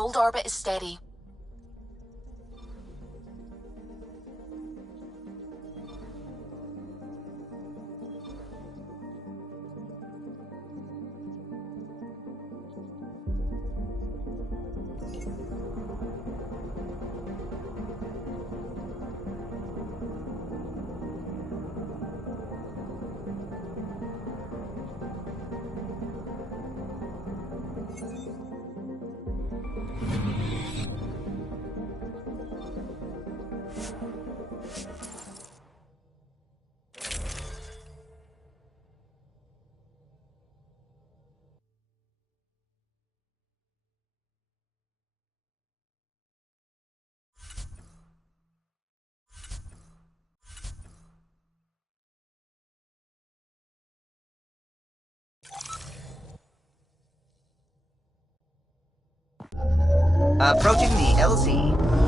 Fold orbit is steady. Approaching the LZ.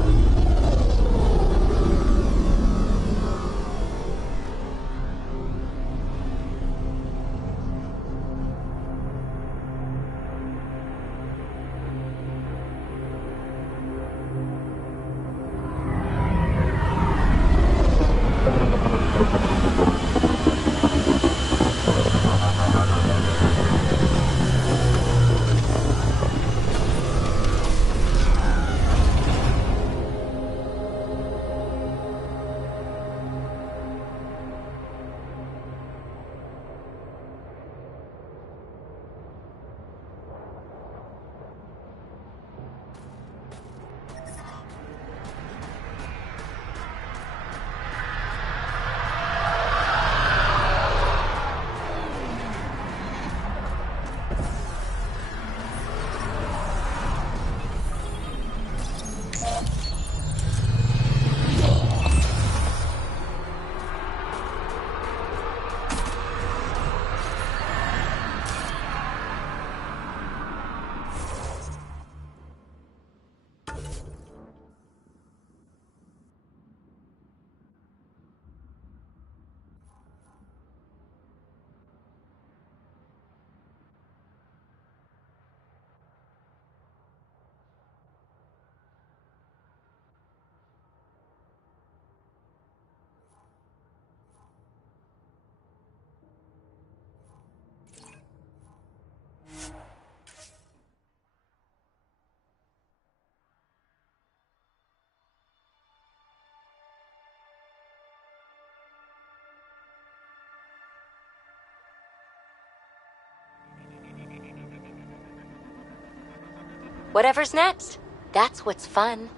Whatever's next, that's what's fun.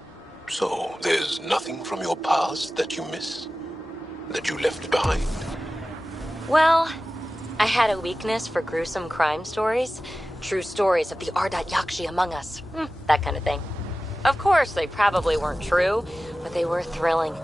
So, there's nothing from your past that you miss? That you left behind? Well, I had a weakness for gruesome crime stories. True stories of the Ardat Yakshi among us. That kind of thing. Of course, they probably weren't true, but they were thrilling.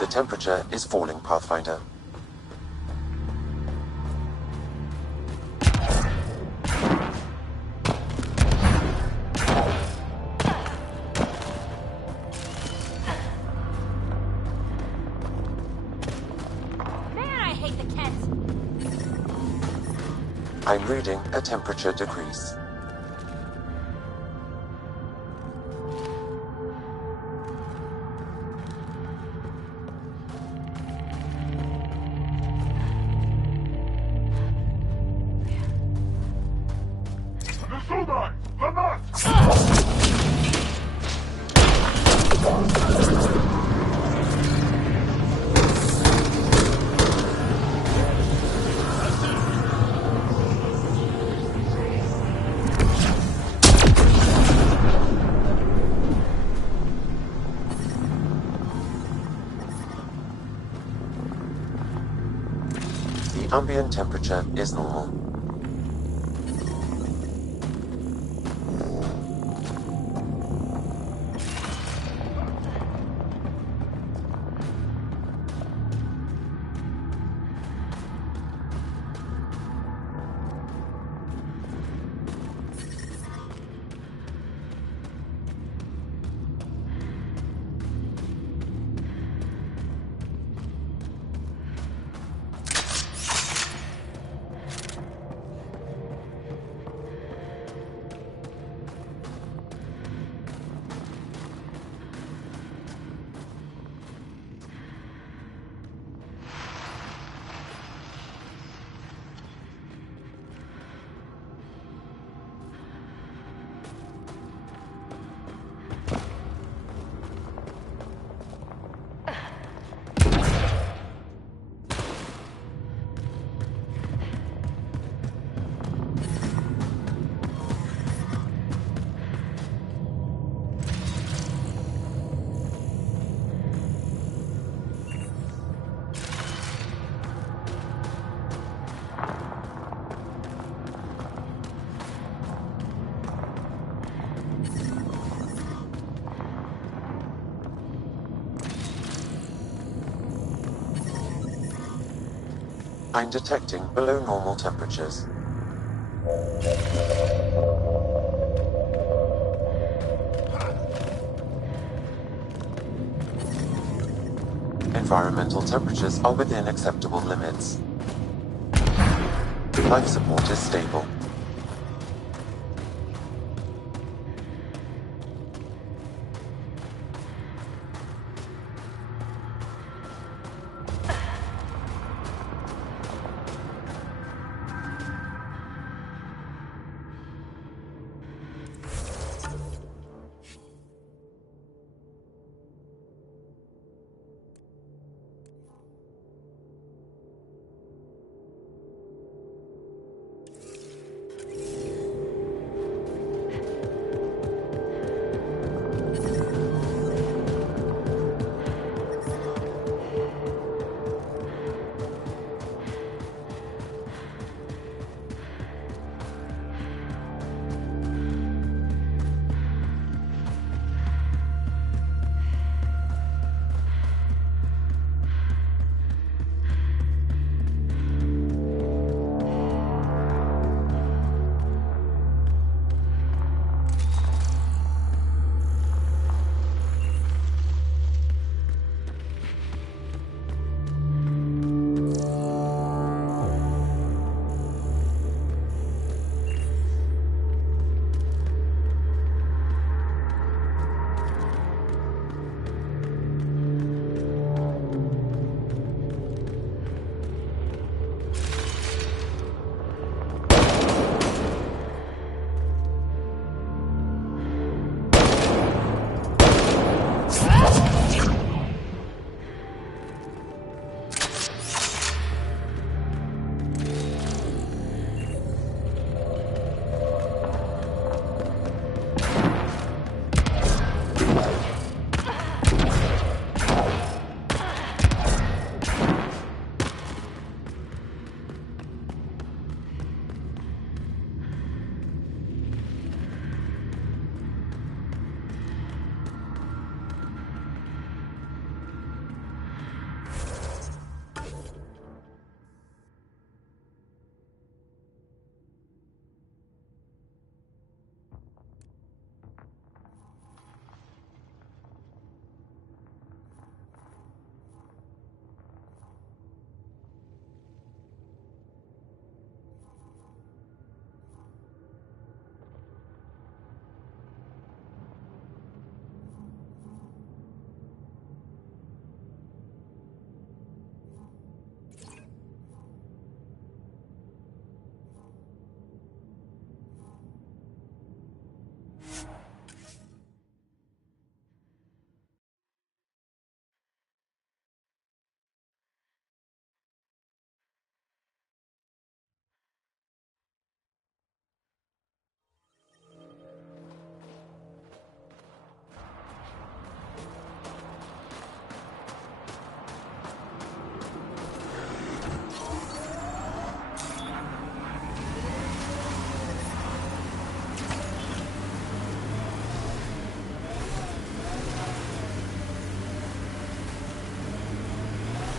The temperature is falling, Pathfinder. Man, I hate the Kent! I'm reading a temperature decrease. The ambient temperature is normal. I'm detecting below normal temperatures. Environmental temperatures are within acceptable limits. Life support is stable.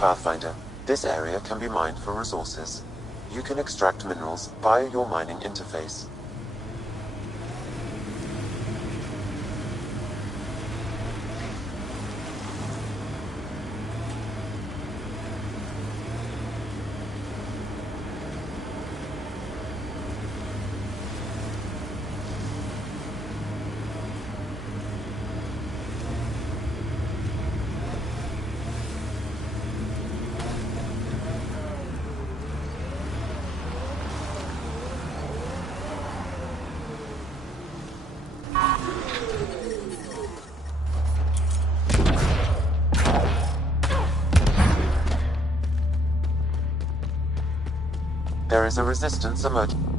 Pathfinder. This area can be mined for resources. You can extract minerals via your mining interface. There is a resistance emerging.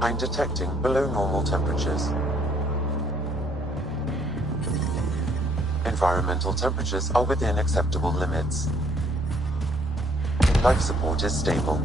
I'm detecting below normal temperatures. Environmental temperatures are within acceptable limits. Life support is stable.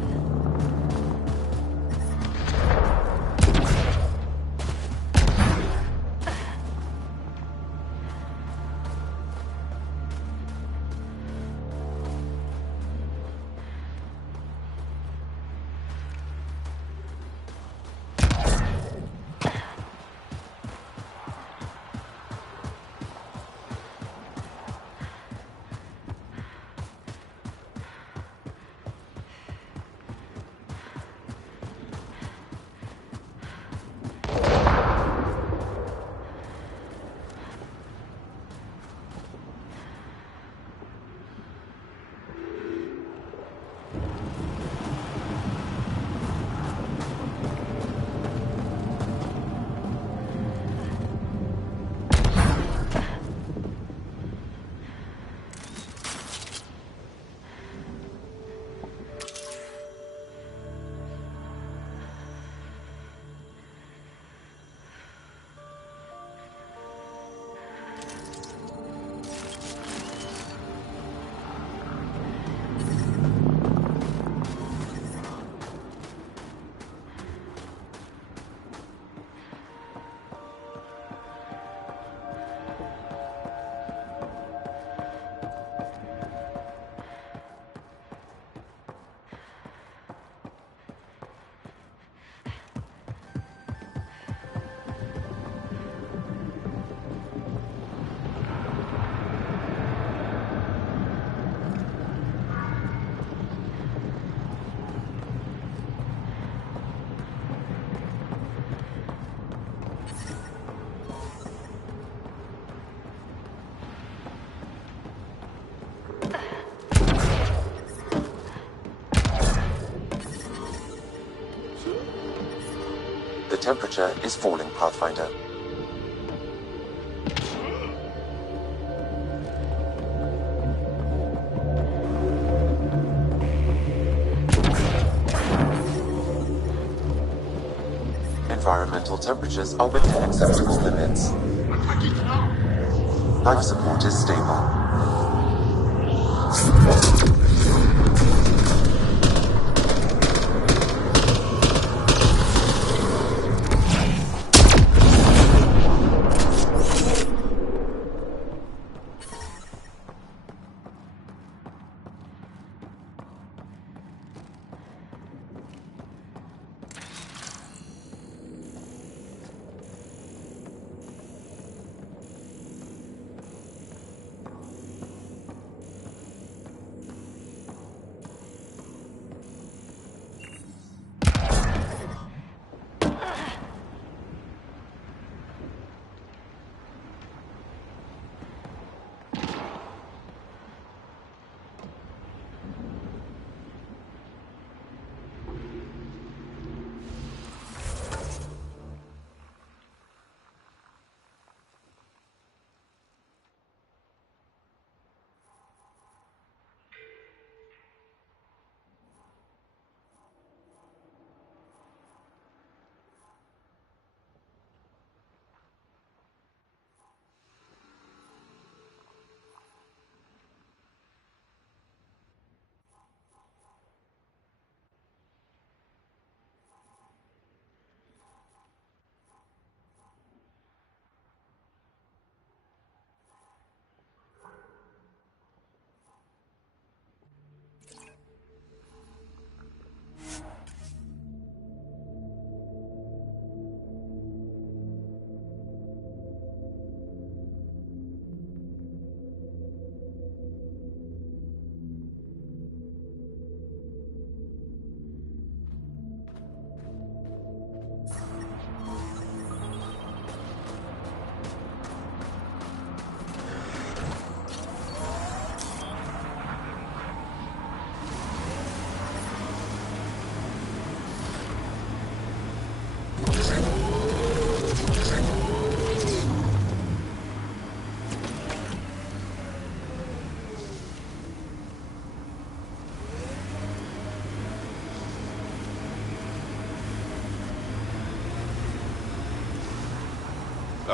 The temperature is falling, Pathfinder. Environmental temperatures are within acceptable limits. Life support is stable.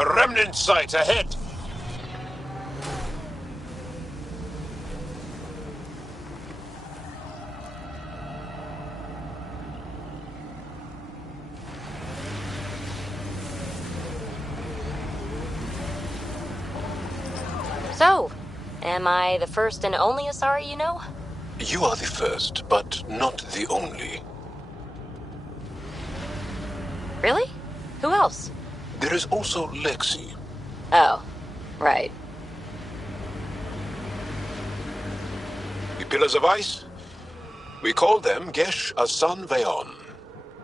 A remnant site ahead! So, am I the first and only Asari you know? You are the first, but not the only. Really? Who else? There is also Lexi. Oh, right. The Pillars of Ice? We call them Gesh Asan Veon.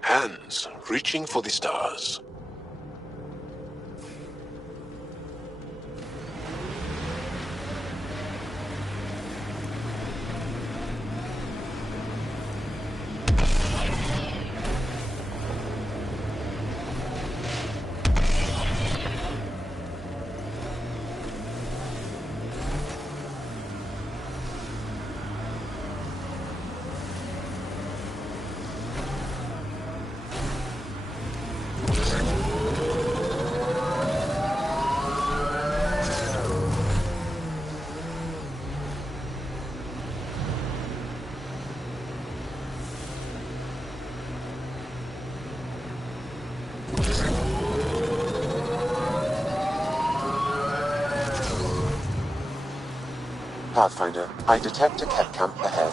Hands reaching for the stars. Pathfinder, I detect a cat camp ahead.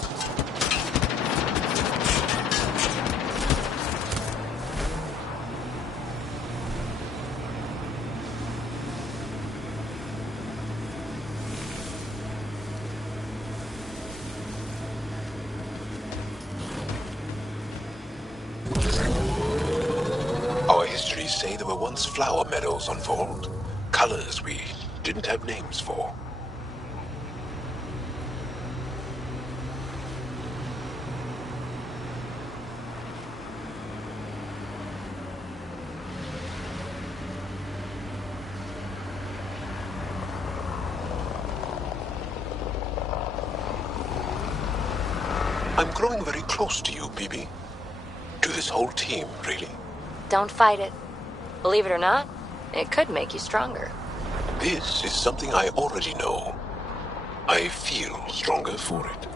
Our histories say there were once flower meadows on Fold. Colors we didn't have names for. I'm growing very close to you, BB. To this whole team, really. Don't fight it. Believe it or not, it could make you stronger. This is something I already know. I feel stronger for it.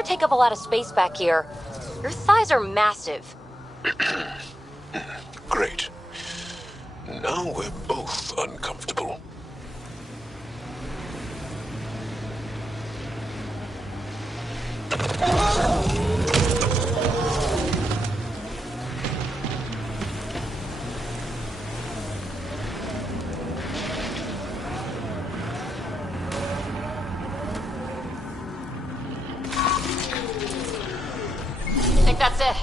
sure take up a lot of space back here. Your thighs are massive. Great. Now we're both uncomfortable. I think that's it.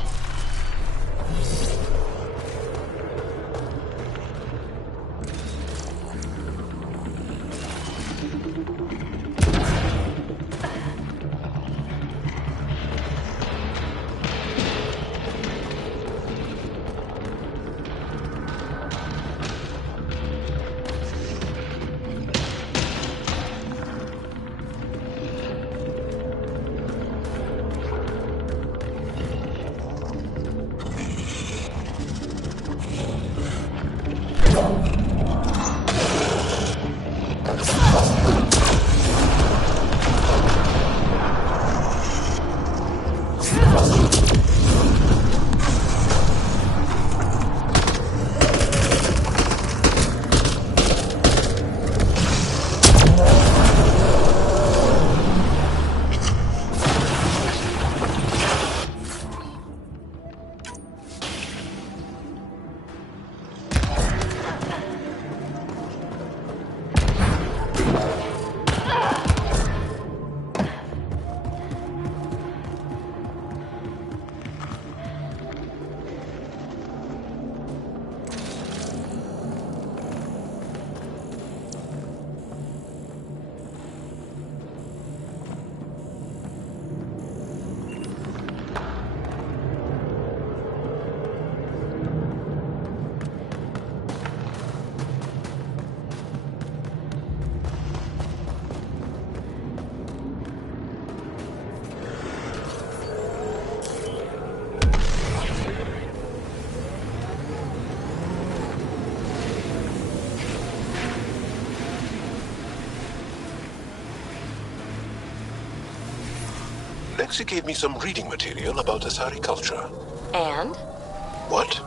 Lexi gave me some reading material about Asari culture. And? What?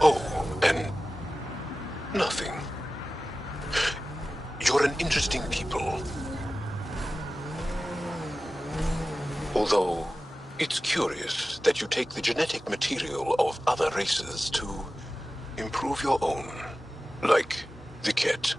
Oh, and nothing. You're an interesting people. Although, it's curious that you take the genetic material of other races to improve your own. Like the Ket.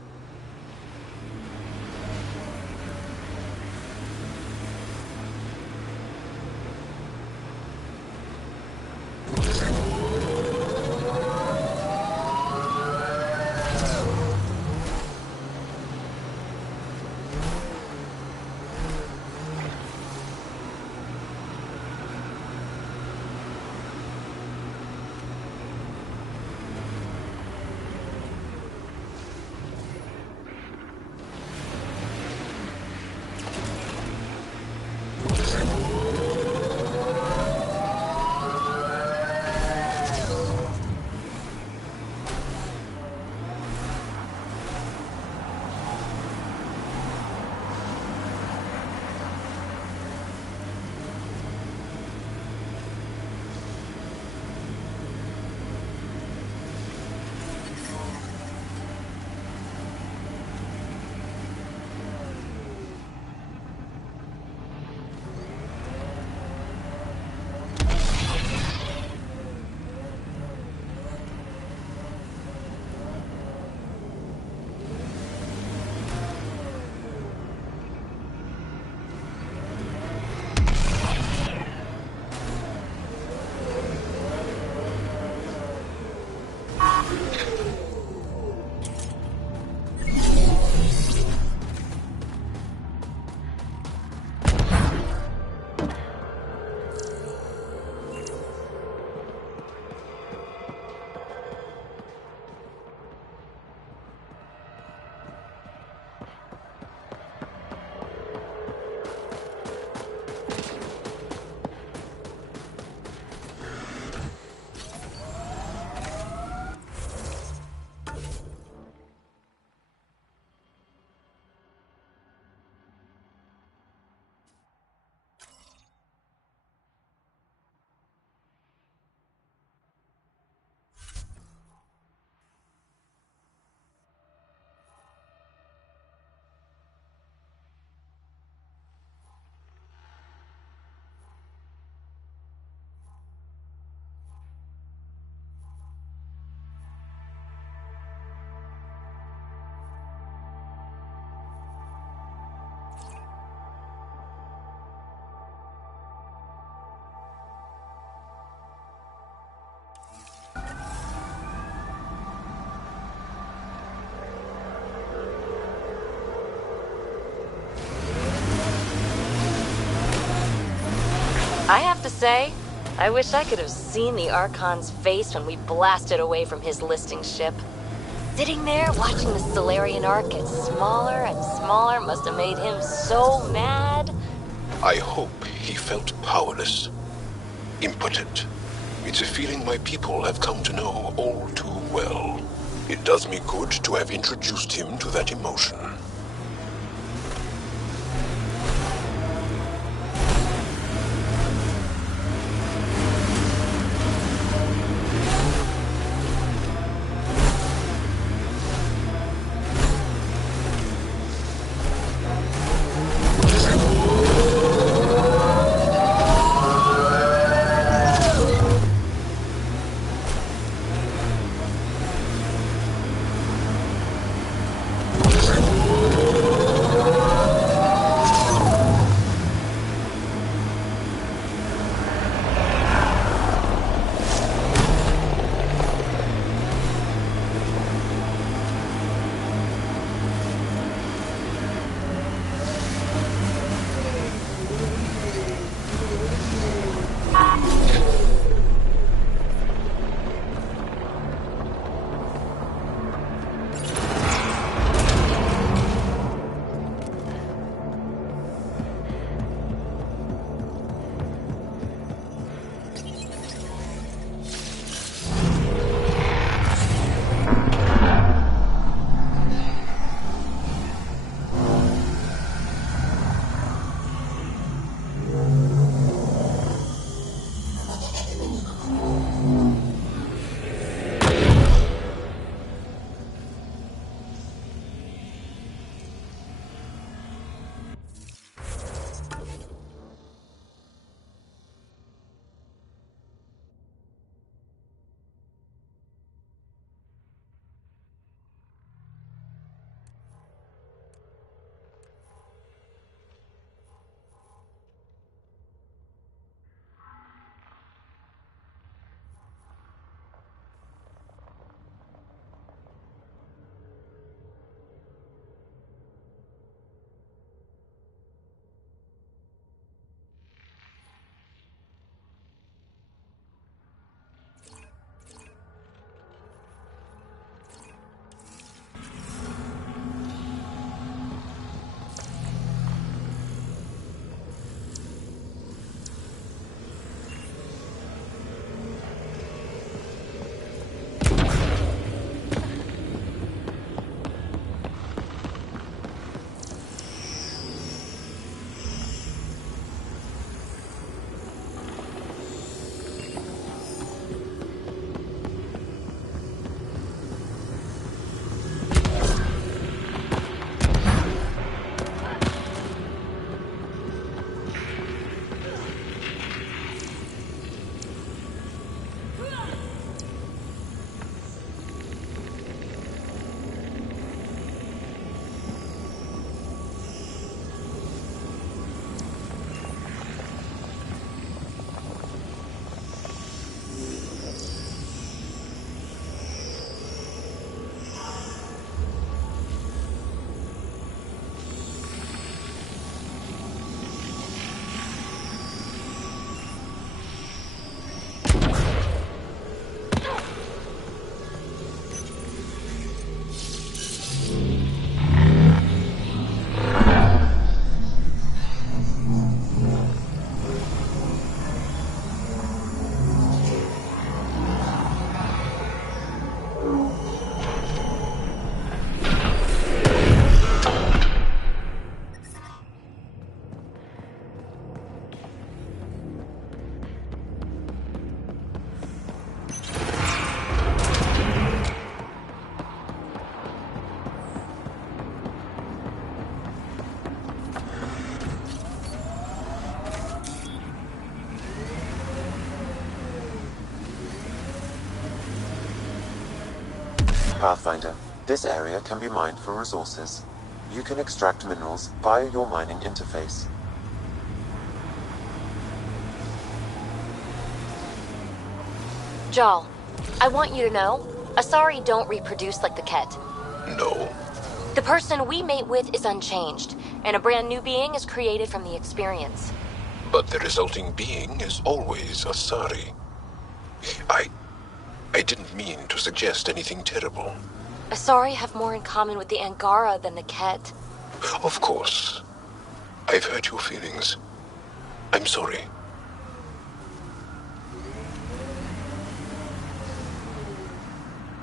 I have to say, I wish I could have seen the Archon's face when we blasted away from his listing ship. Sitting there watching the Solarian Ark get smaller and smaller must have made him so mad. I hope he felt powerless, impotent. It's a feeling my people have come to know all too well. It does me good to have introduced him to that emotion. Pathfinder, this area can be mined for resources. You can extract minerals via your mining interface. Jal, I want you to know, Asari don't reproduce like the Ket. No. The person we mate with is unchanged, and a brand new being is created from the experience. But the resulting being is always a Sari. I didn't mean to suggest anything terrible. Asari have more in common with the Angara than the Ket. Of course. I've hurt your feelings. I'm sorry.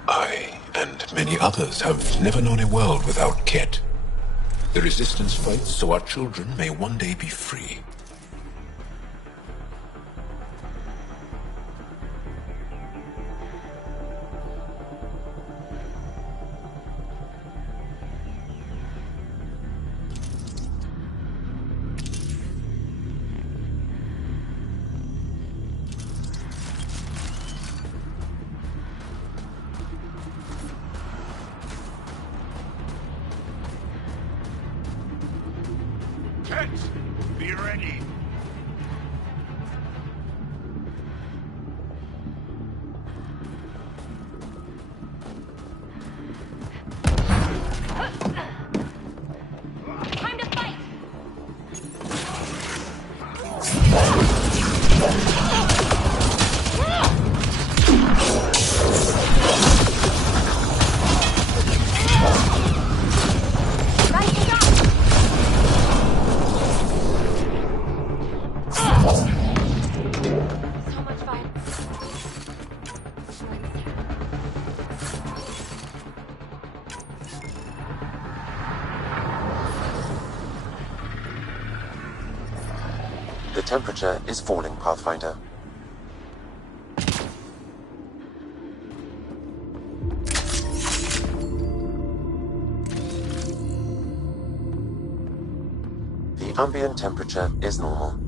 I and many others have never known a world without Ket. The Resistance fights so our children may one day be free. Be ready. Time to fight! The temperature is falling, Pathfinder. The ambient temperature is normal.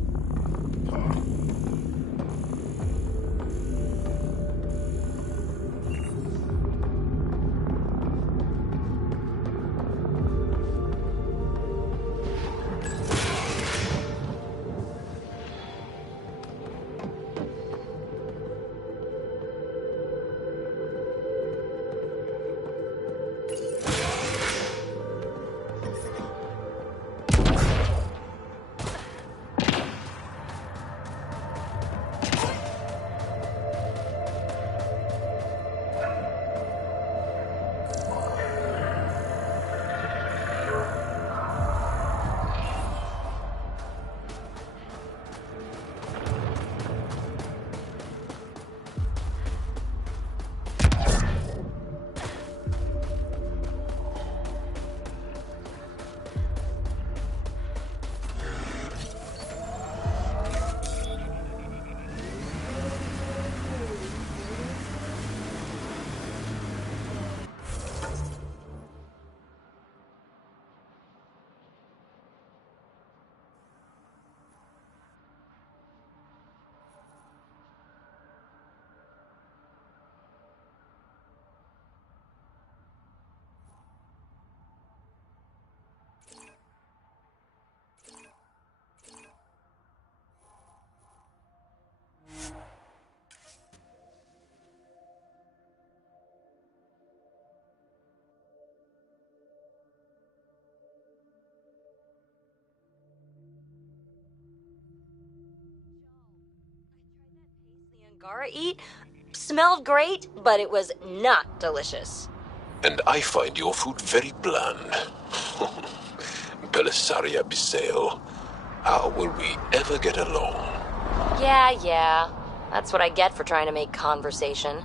Angara eat smelled great, but it was not delicious. And I find your food very bland. Belisaria Bisail, how will we ever get along? Yeah. That's what I get for trying to make conversation.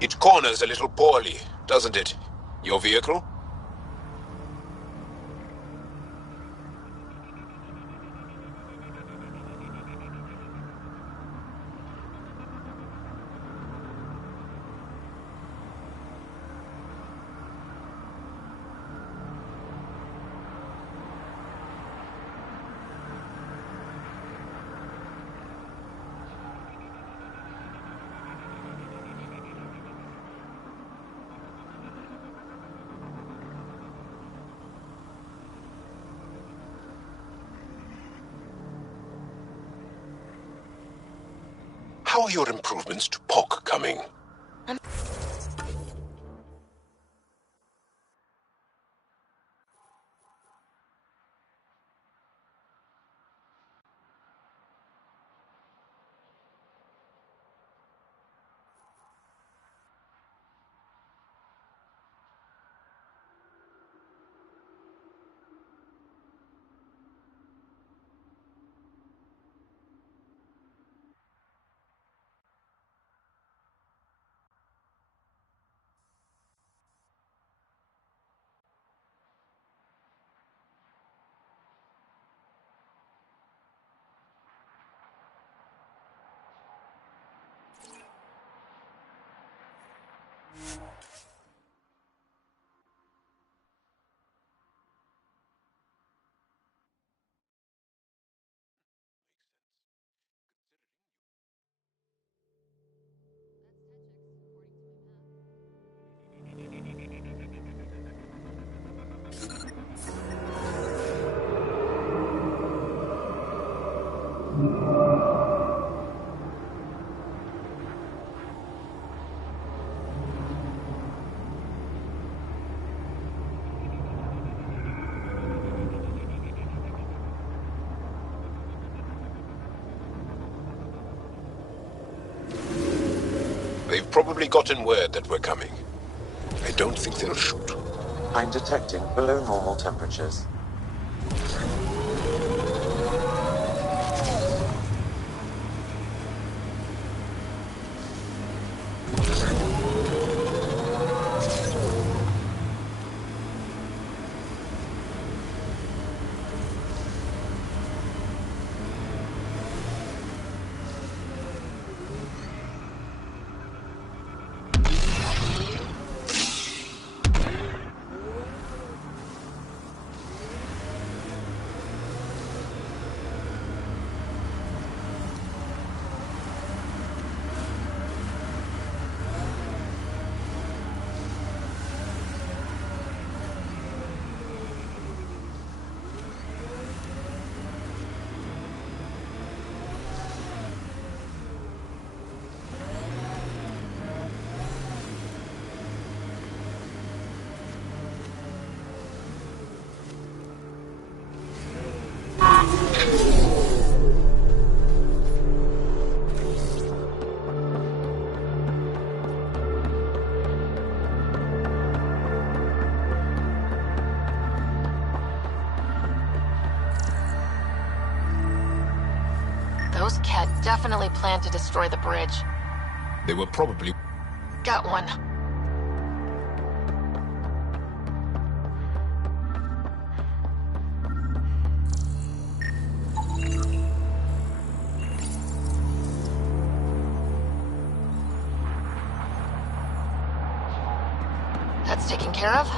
It corners a little poorly, doesn't it? Your vehicle? How are your improvements to POC coming? They've probably gotten word that we're coming. I don't think they'll shoot. I'm detecting below normal temperatures. Those Ket definitely planned to destroy the bridge. They were probably... Got one. That's taken care of.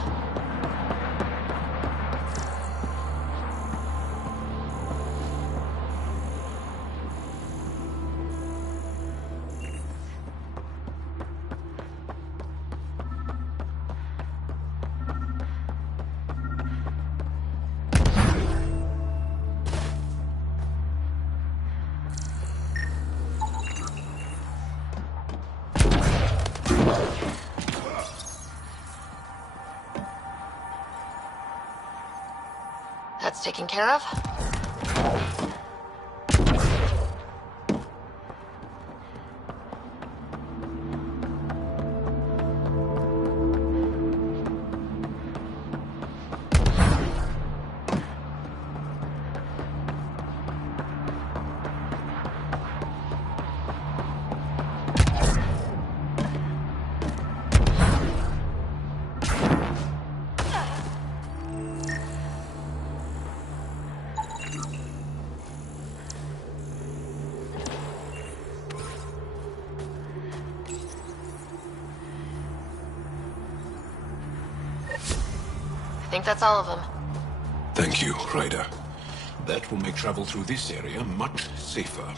That's taken care of. think that's all of them. Thank you, Ryder. That will make travel through this area much safer.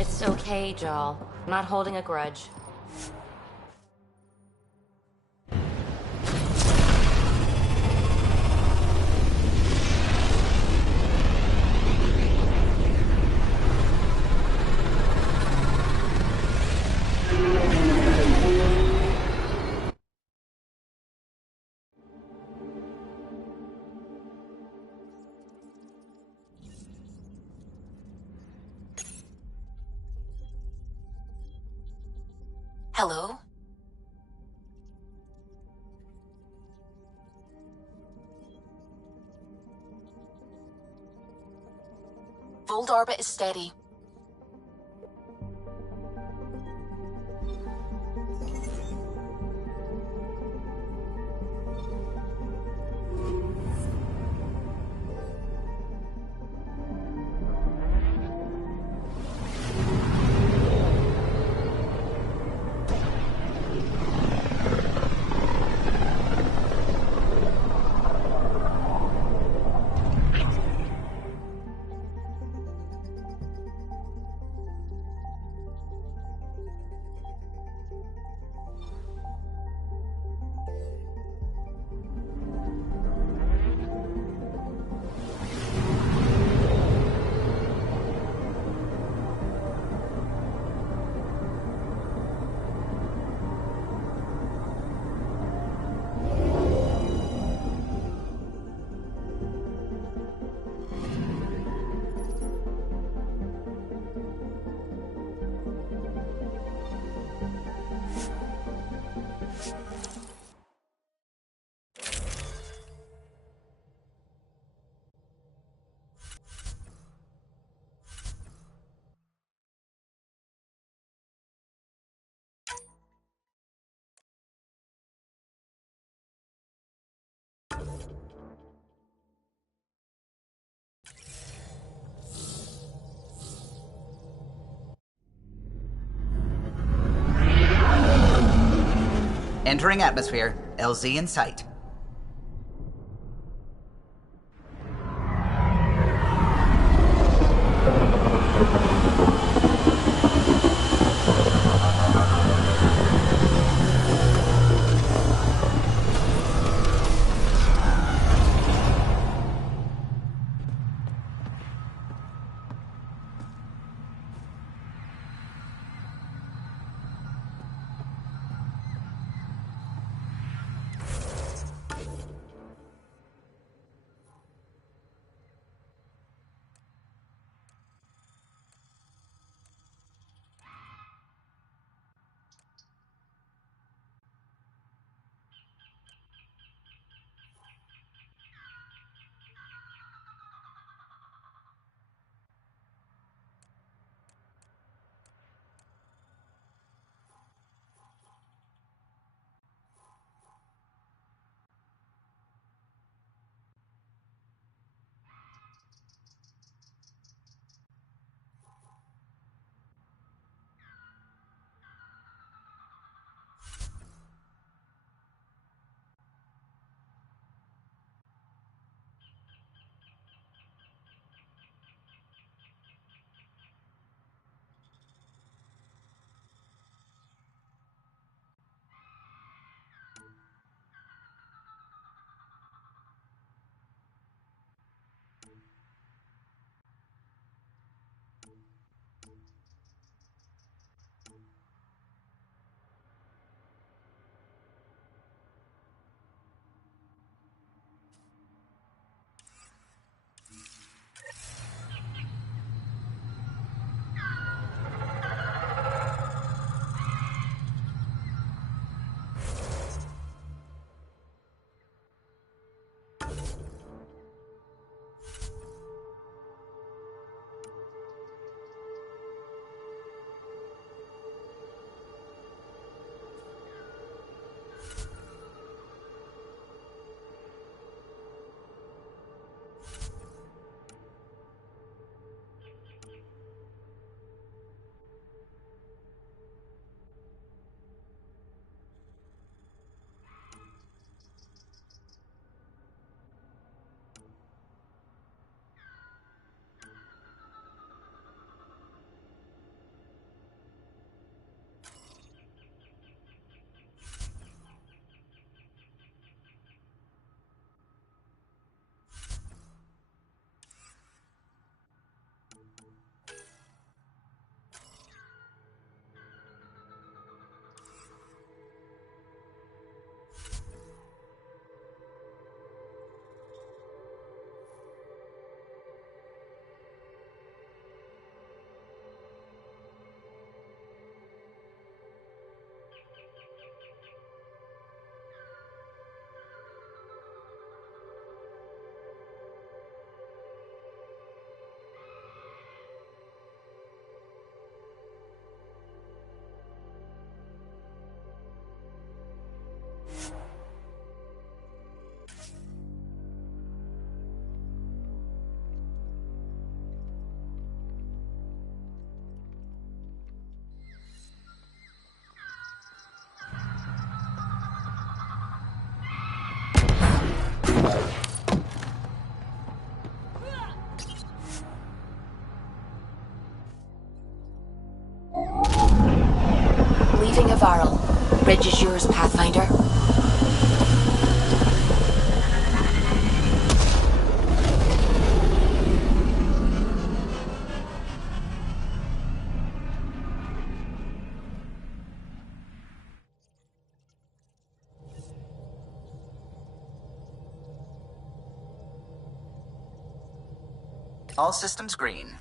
It's okay, Jal. I'm not holding a grudge. Hello? Fold orbit is steady. Entering atmosphere. LZ in sight. Leaving a Varl. Bridge is yours, Pathfinder. All systems green.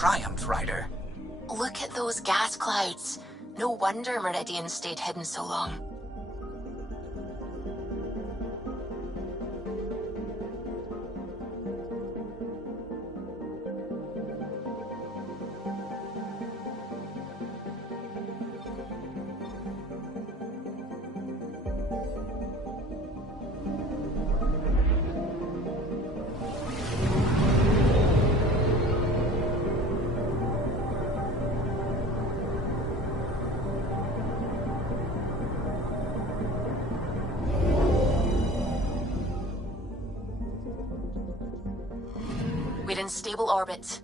triumph rider. Look at those gas clouds. No wonder Meridian stayed hidden so long. We're in stable orbit.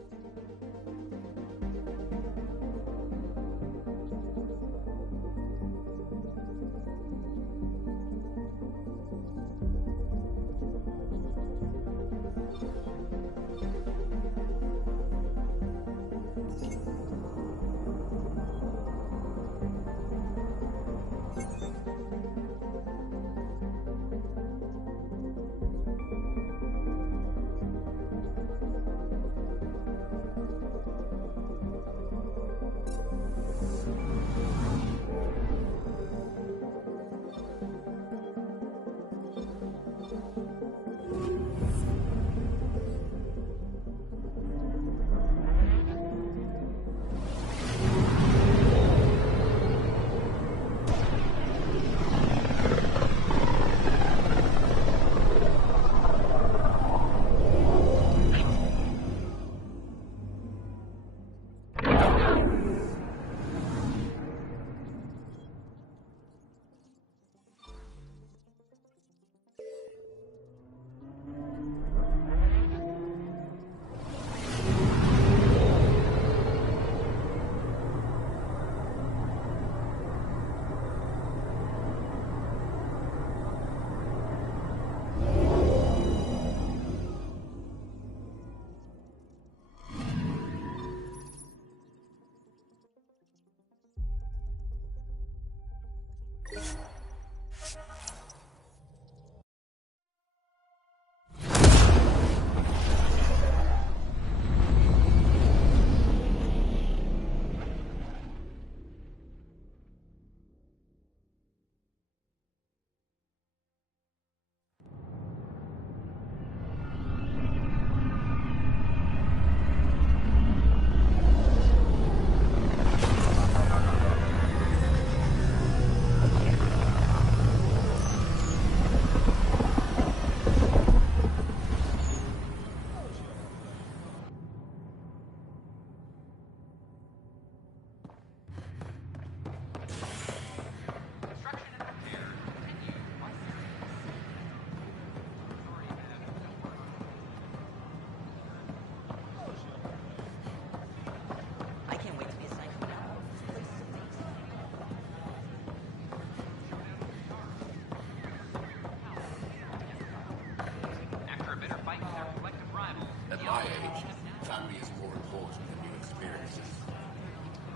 At my age, family is more important than new experiences.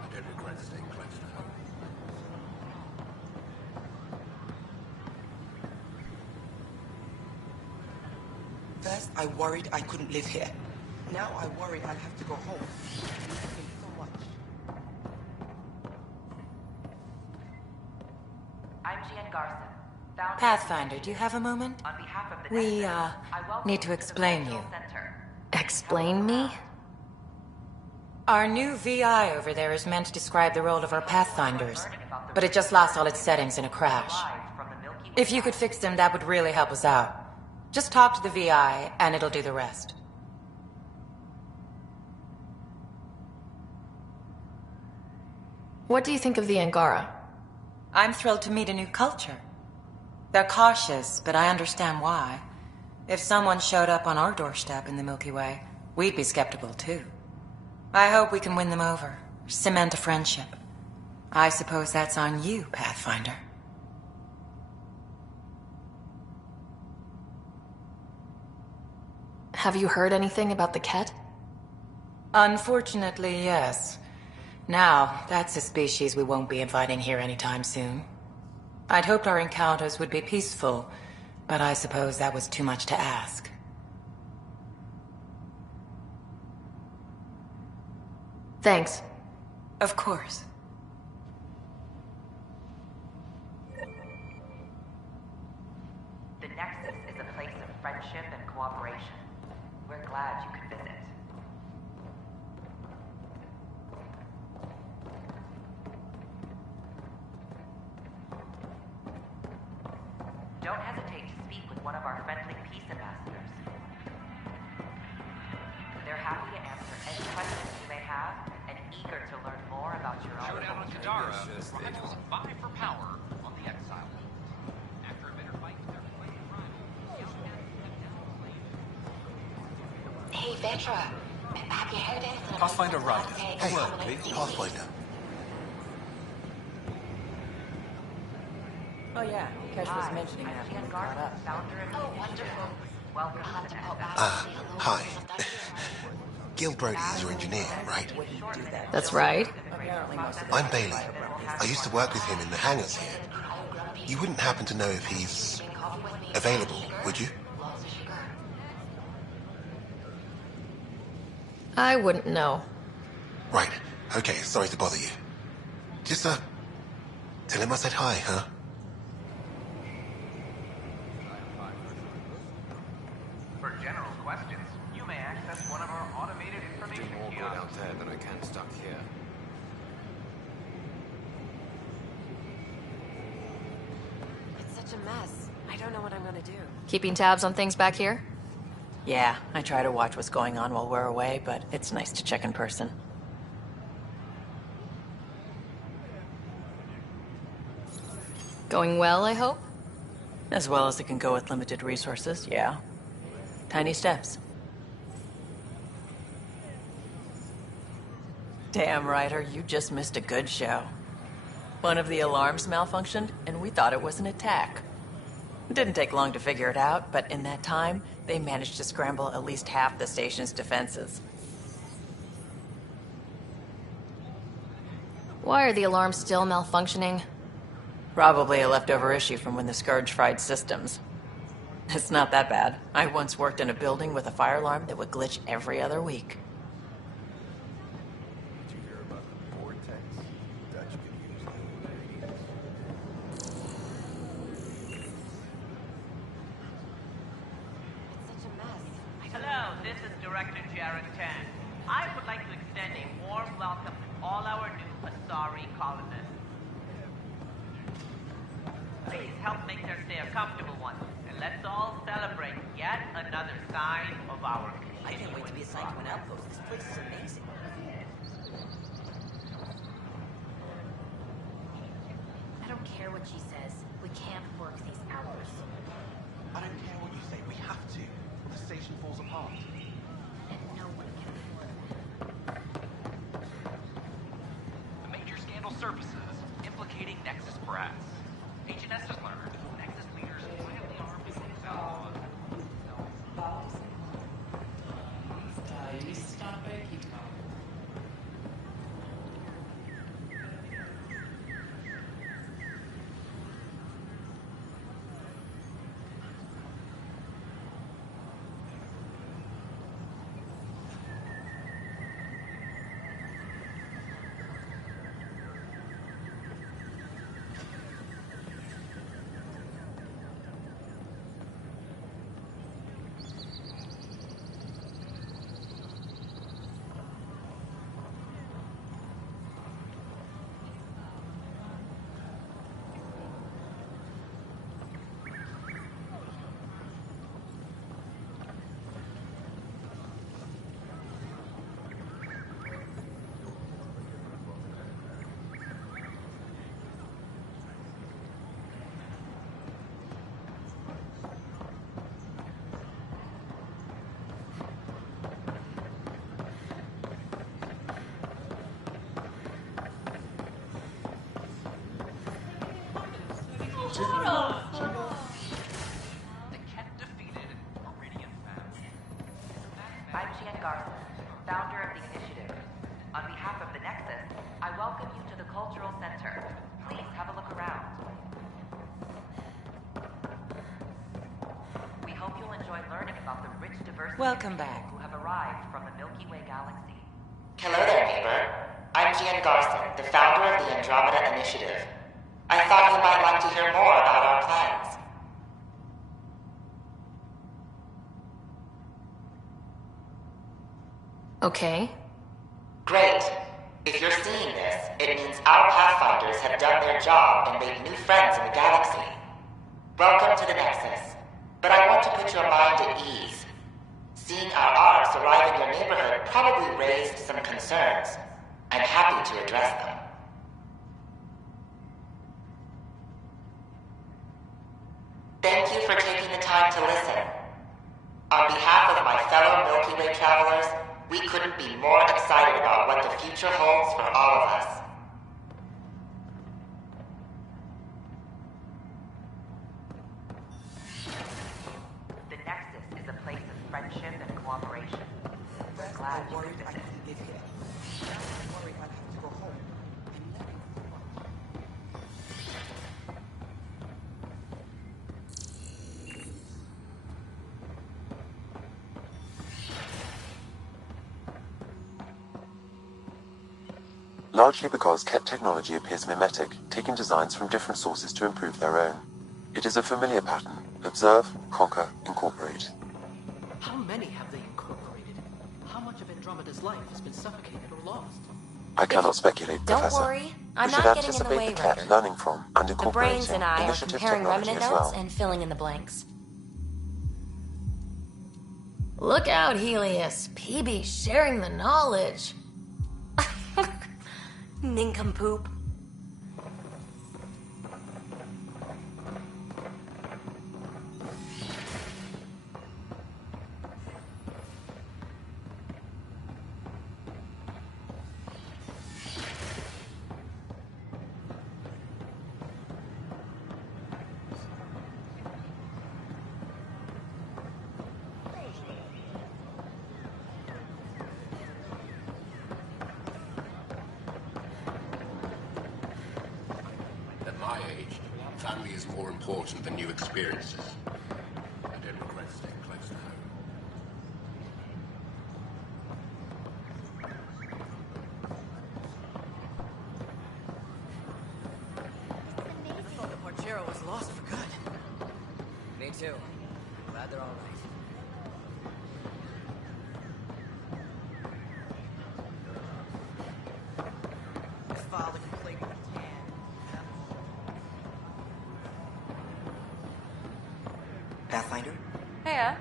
I don't regret staying close to home. First, I worried I couldn't live here. Now I worry I'll have to go home. Thank you so much. I'm Gian Garson. Pathfinder, do you have a moment? On behalf of the We, Nexus, I welcome need to the explain Cultural you. Center. Explain me? Our new VI over there is meant to describe the role of our Pathfinders, but it just lost all its settings in a crash. Live from the Milky Way If you could fix them, that would really help us out. Just talk to the VI, and it'll do the rest. What do you think of the Angara? I'm thrilled to meet a new culture. They're cautious, but I understand why. If someone showed up on our doorstep in the Milky Way, we'd be skeptical too. I hope we can win them over, cement a friendship. I suppose that's on you, Pathfinder. Have you heard anything about the Ket? Unfortunately, yes. Now, that's a species we won't be inviting here anytime soon. I'd hoped our encounters would be peaceful, but I suppose that was too much to ask. Thanks. Of course. The Nexus is a place of friendship and cooperation. We're glad you could visit. Don't hesitate to speak with one of our friendly peace ambassadors. They're happy to answer any questions you may have and eager to learn more about your own Showdown on culture. Kadara, rivals vie for power on the Exile. After a bitter fight with their flame rivals, Hey, Vetra. Have you heard anything about Pathfinder the Rider. Aztec Hey, coming out it's east? Pathfinder. Oh yeah, Kesh was Hi, mentioning I'm that when Jan we caught Garza, up. founder of the Oh, Initiative. wonderful. Welcome I'll have to to the pop Nexus. back and say hello Hi. because I've done it. Gil Brody is your engineer, right? Wouldn't do that. That's right. Apparently most of the I'm Bailey. I used to work with him in the hangars here. You wouldn't happen to know if he's available, would you? Lots of sugar. I wouldn't know. Right. Okay, sorry to bother you. Just, tell him I said hi, huh? For general questions, you may access one of our automated information kiosks. there than I can stuck here. It's such a mess. I don't know what I'm gonna do. Keeping tabs on things back here? Yeah, I try to watch what's going on while we're away, but it's nice to check in person. Going well, I hope? As well as it can go with limited resources, yeah. Tiny steps. Damn, Ryder, you just missed a good show. One of the alarms malfunctioned, and we thought it was an attack. It didn't take long to figure it out, but in that time, they managed to scramble at least half the station's defenses. Why are the alarms still malfunctioning? Probably a leftover issue from when the Scourge fried systems. It's not that bad. I once worked in a building with a fire alarm that would glitch every other week. Did you hear about the vortex? Dutch could use the radius. It's such a mess. Hello, this is Director Jared Tan. I would like to extend a warm welcome to all our new Asari colonists. Please help make their stay a comfortable one, and let's all celebrate yet another sign of our I can't wait to be assigned to an outpost. This place is amazing. I don't care what she says. We can't work these hours. I don't care what you say. We have to. The station falls apart. And no one can afford it. The major scandal surfaces, implicating Nexus brass. Agent Estes learned Nexus leaders quietly armed with I'm Gian Garza, founder of the Initiative. On behalf of the Nexus, I welcome you to the Cultural Center. Please have a look around. We hope you'll enjoy learning about the rich diversity Welcome of people back. who have arrived from the Milky Way galaxy. Hello there, neighbor. I'm Gian Garson, the founder of the Andromeda Initiative. I thought you might like to hear more about our plans. Okay. Great. If you're seeing this, it means our Pathfinders have done their job and made new friends in the galaxy. Welcome to the Nexus. But I want to put your mind at ease. Seeing our arcs arrive in your neighborhood probably raised some concerns. I'm happy to address them. Thank you for taking the time to listen. On behalf of my fellow Milky Way travelers, we couldn't be more excited about what the future holds for all of us. The Nexus is a place of friendship and cooperation. We're glad you could visit. Live here. Now I'm worried I'll have to go home. Largely because Ket technology appears mimetic, taking designs from different sources to improve their own. It is a familiar pattern. Observe, conquer, incorporate. How many have they incorporated? How much of Andromeda's life has been suffocated or lost? I cannot speculate, Don't Professor. worry, I'm We should not getting in the anticipate way, the Ket Ryder. learning from and The incorporating brains and I are initiative comparing technology remnant as notes well. and filling in the blanks. Look out, Helios. PB sharing the knowledge. Nincompoop. At my age, family is more important than new experiences. I don't regret staying close to home. I thought the Porchero was lost for good. Me too. Glad they're all right. I filed a complaint with Tan. Pathfinder? Hey,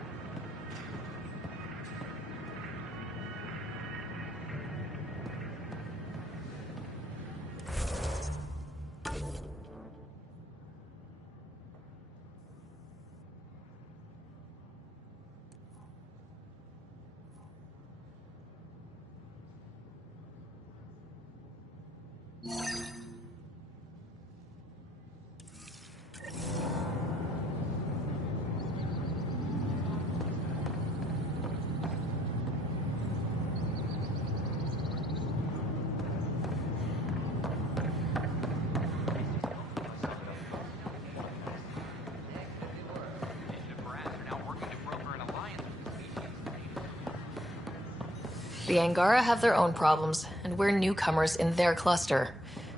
The Angara have their own problems, and we're newcomers in their cluster.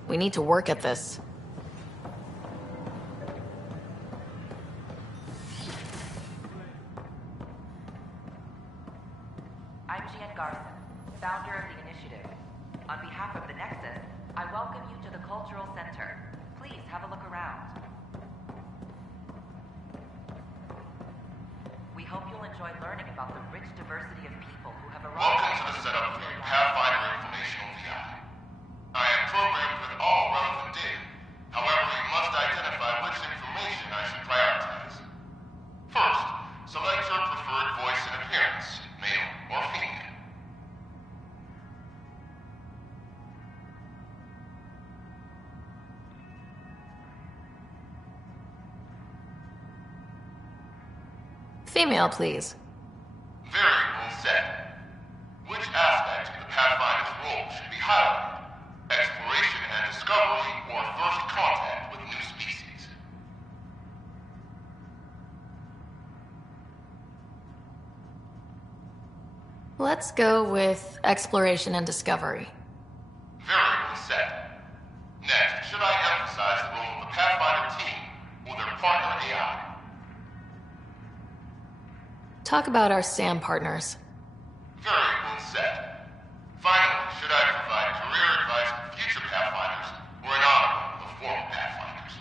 We need to work at this. I'm Gian Garson, founder of the initiative. On behalf of the Nexus, I welcome you to the Cultural Center. Please have a look around. We hope you'll enjoy learning about the rich diversity of people who have arrived. Welcome to the setup for your Pathfinder Informational VI. I am programmed with all relevant data. However, you must identify which information I should prioritize. First, select your preferred voice and appearance, male or female. Female, please. Variable set. Which aspect of the Pathfinder's role should be highlighted? Exploration and discovery or first contact with new species? Let's go with exploration and discovery. Very well said. Next, should I emphasize the role of the Pathfinder team or their partner AI? Talk about our SAM partners. Very well said. Finally, should I provide career advice to future Pathfinders or an honor of former Pathfinders?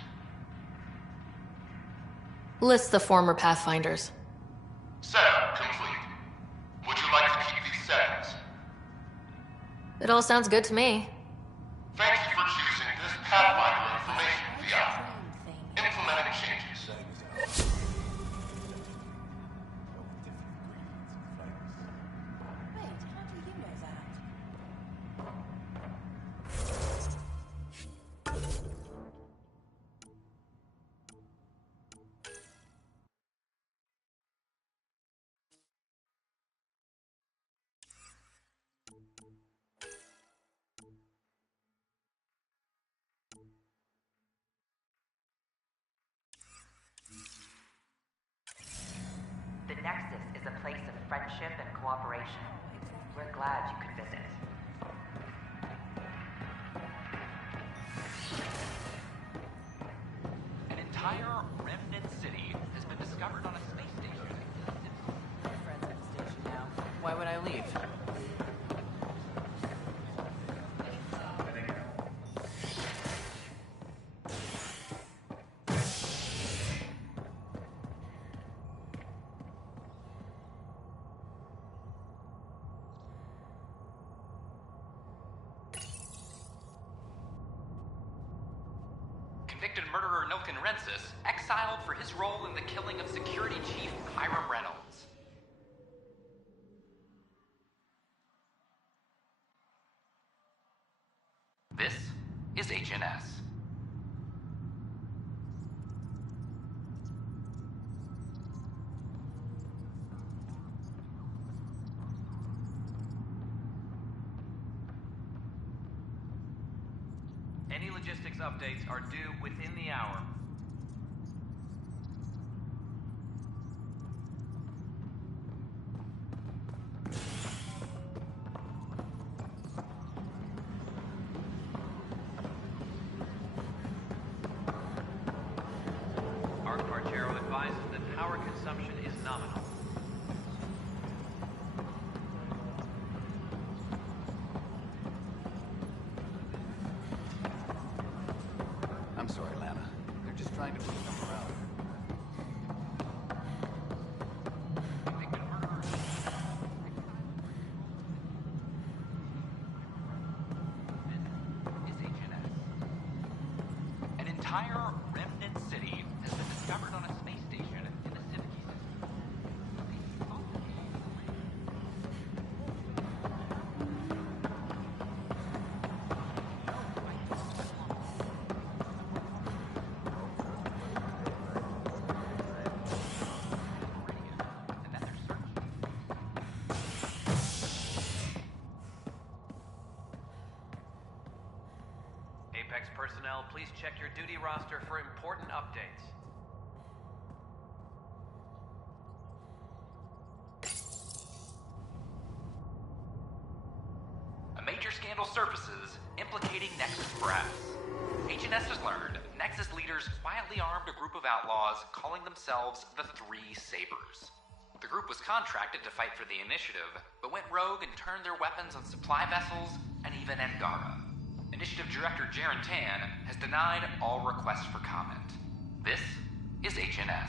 List the former Pathfinders. Setup complete. Would you like to keep these settings? It all sounds good to me. Thank you for choosing this Pathfinder information via implementing changes. The Nexus is a place of friendship and cooperation. We're glad you could visit. An entire remnant city has been discovered on a space station. My friend's at the station now. Why would I leave? Convicted murderer Nilken Rensis exiled for his role in the killing of Security Chief Hiram Reynolds. This is HNS. Any logistics updates are due within the hour. Archero advises that power consumption is nominal. I'm sorry, Lana. They're just trying to move them around. An entire remnant city has been discovered on a space station in the Civic system. Apex personnel, please check your duty roster for important updates. A major scandal surfaces implicating Nexus brass. HNS has learned Nexus leaders quietly armed a group of outlaws calling themselves the Three Sabers. The group was contracted to fight for the Initiative, but went rogue and turned their weapons on supply vessels and even Angara. Initiative Director Jaren Tan has denied all requests for comment. This is HNS.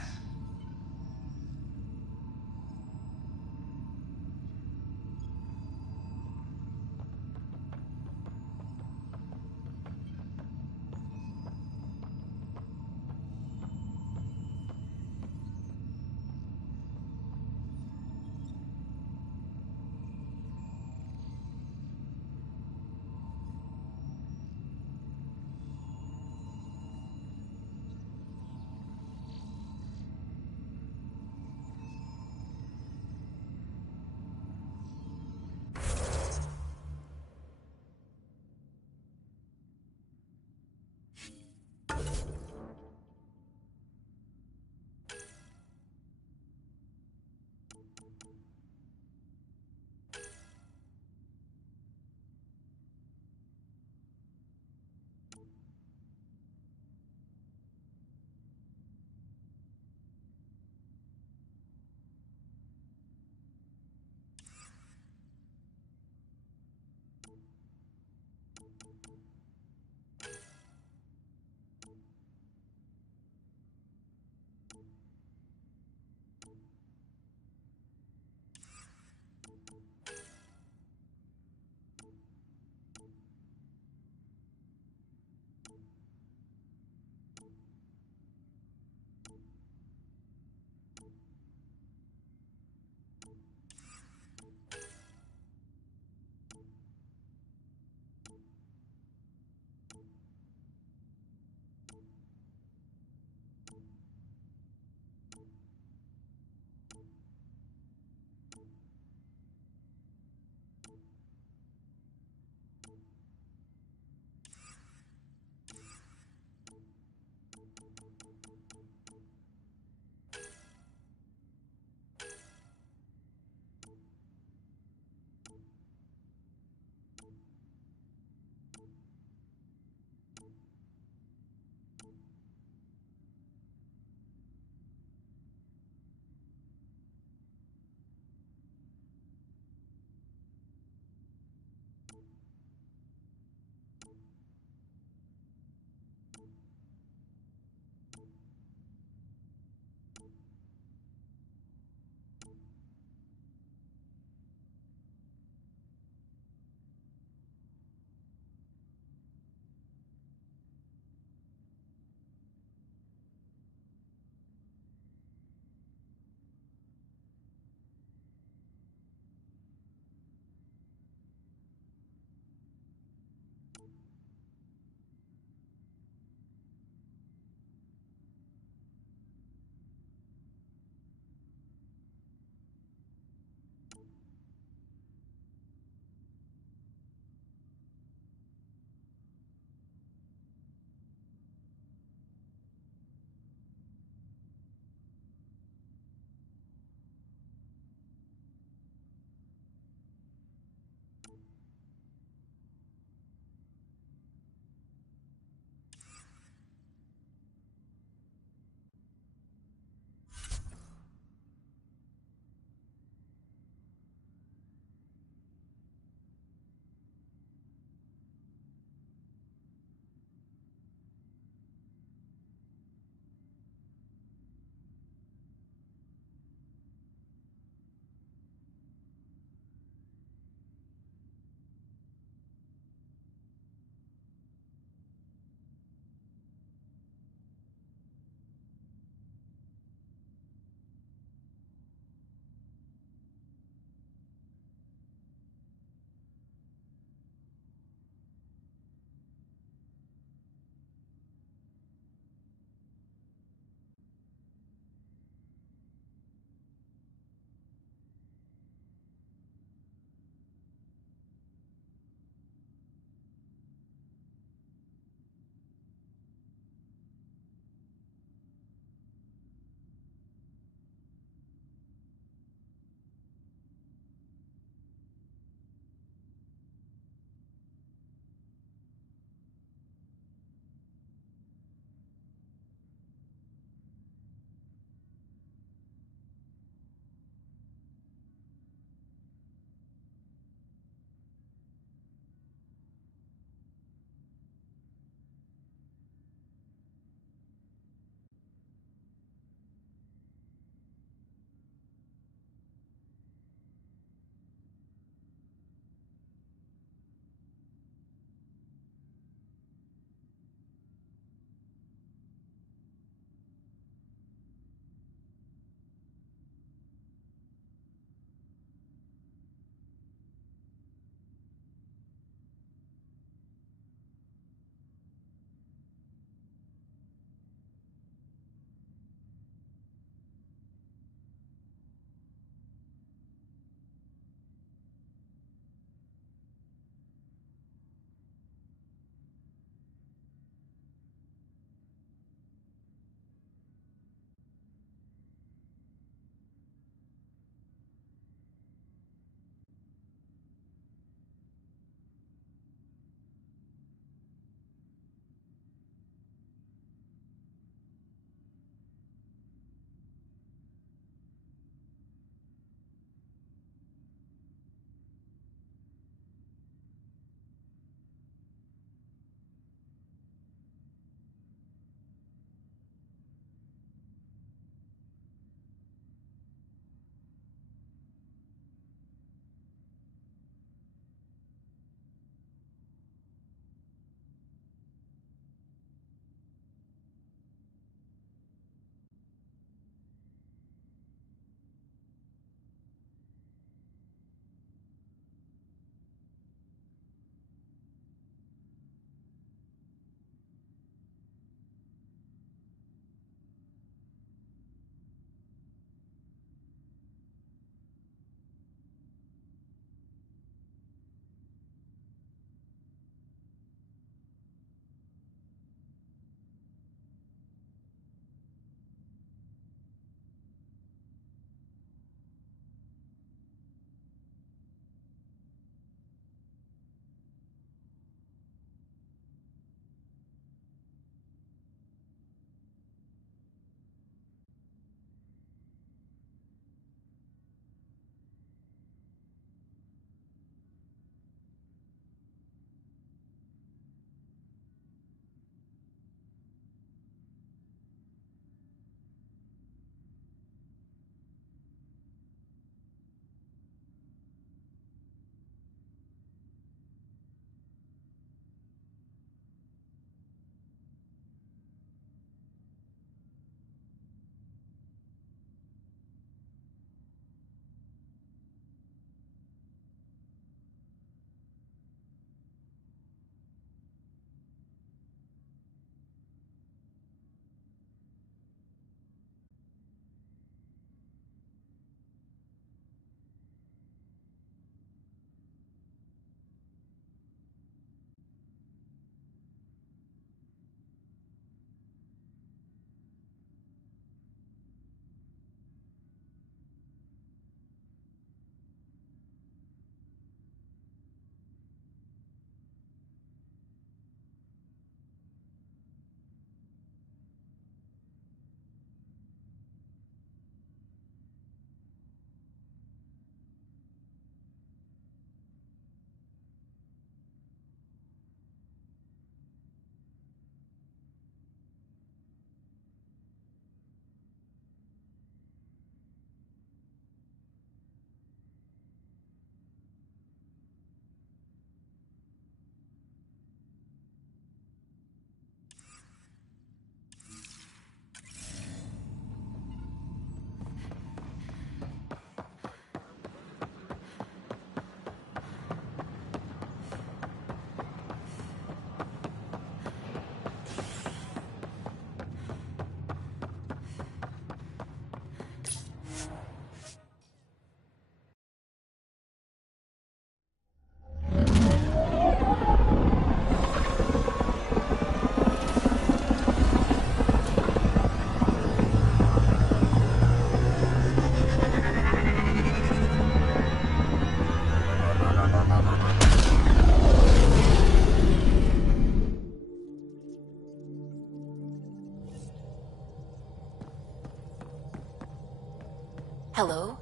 Hello?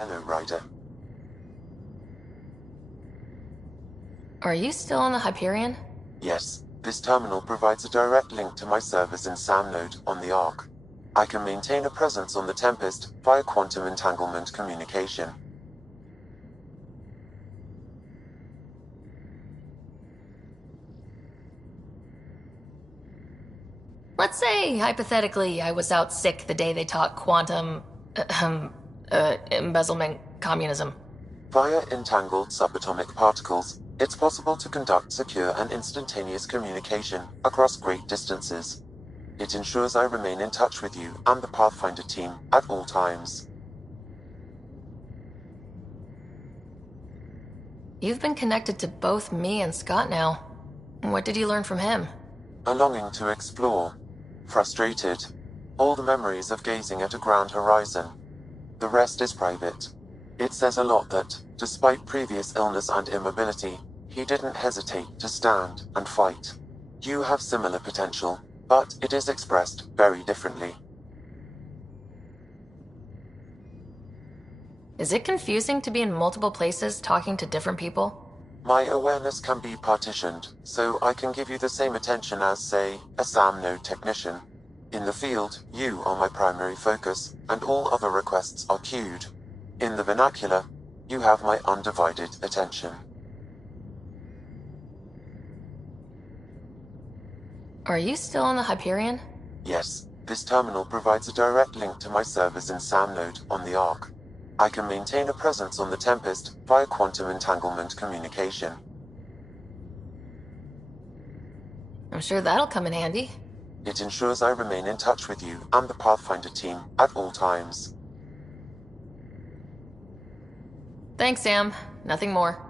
Hello, Ryder. Are you still on the Hyperion? Yes, this terminal provides a direct link to my servers in SAM node on the Ark. I can maintain a presence on the Tempest via quantum entanglement communication. Let's say, hypothetically, I was out sick the day they taught quantum... embezzlement communism. Via entangled subatomic particles, it's possible to conduct secure and instantaneous communication across great distances. It ensures I remain in touch with you and the Pathfinder team at all times. You've been connected to both me and Scott now. What did you learn from him? A longing to explore. Frustrated. All the memories of gazing at a grand horizon. The rest is private. It says a lot that, despite previous illness and immobility, he didn't hesitate to stand and fight. You have similar potential, but it is expressed very differently. Is it confusing to be in multiple places talking to different people? My awareness can be partitioned, so I can give you the same attention as, say, a SAM node technician. In the field, you are my primary focus, and all other requests are queued. In the vernacular, you have my undivided attention. Are you still on the Hyperion? Yes, this terminal provides a direct link to my servers in SAM node on the Ark. I can maintain a presence on the Tempest via quantum entanglement communication. I'm sure that'll come in handy. It ensures I remain in touch with you and the Pathfinder team at all times. Thanks, Sam. Nothing more.